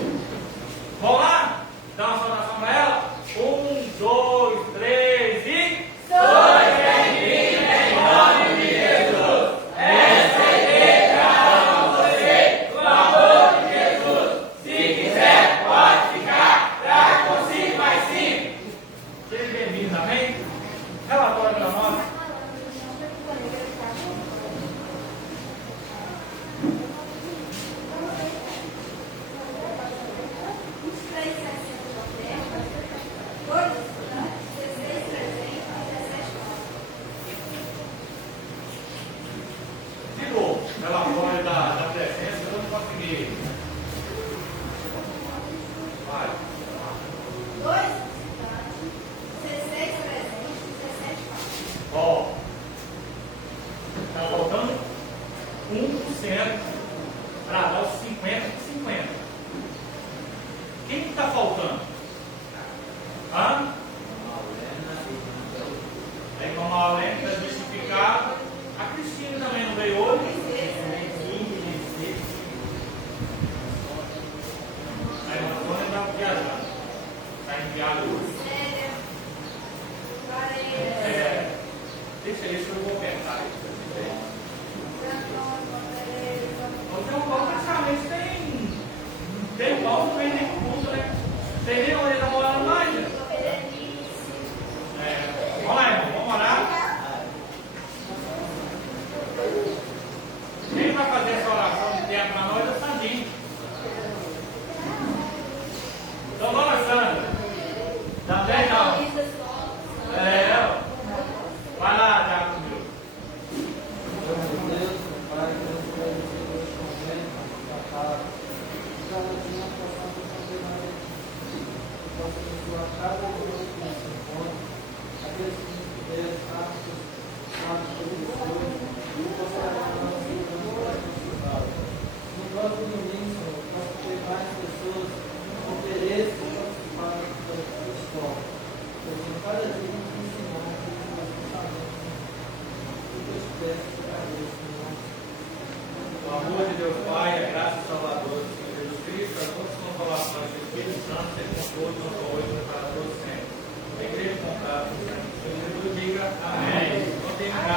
Vamos lá? Dá uma saudação para ela? 1, 2, 3 e... Sois bem-vindos em nome de Jesus. Essa igreja ama você com o amor de Jesus. Se quiser, pode ficar. Traga consigo mais 5. Seja bem-vindo, amém? Relatório para nós. De novo, relatório da presença, eu não consegui. Vai. 2 visitantes, 16 presentes, 17 falsos. Ó, abençoados pelos Senhor e prosperará na nossa vida no próximo domingo, Senhor, para que mais pessoas ofereçam para a escola. Senhor, cada dia nos ensinar a ter mais pensamentos. Tudo eu te peço, te agradeço, Senhor. O amor de Deus Pai, a graça do Salvador, do Senhor Jesus Cristo, as nossas consolações do Espírito Santo, sejam com todos, não só hoje, mas para todos sempre. A igreja contada, o Senhor Jesus diga amém. Não tem graça.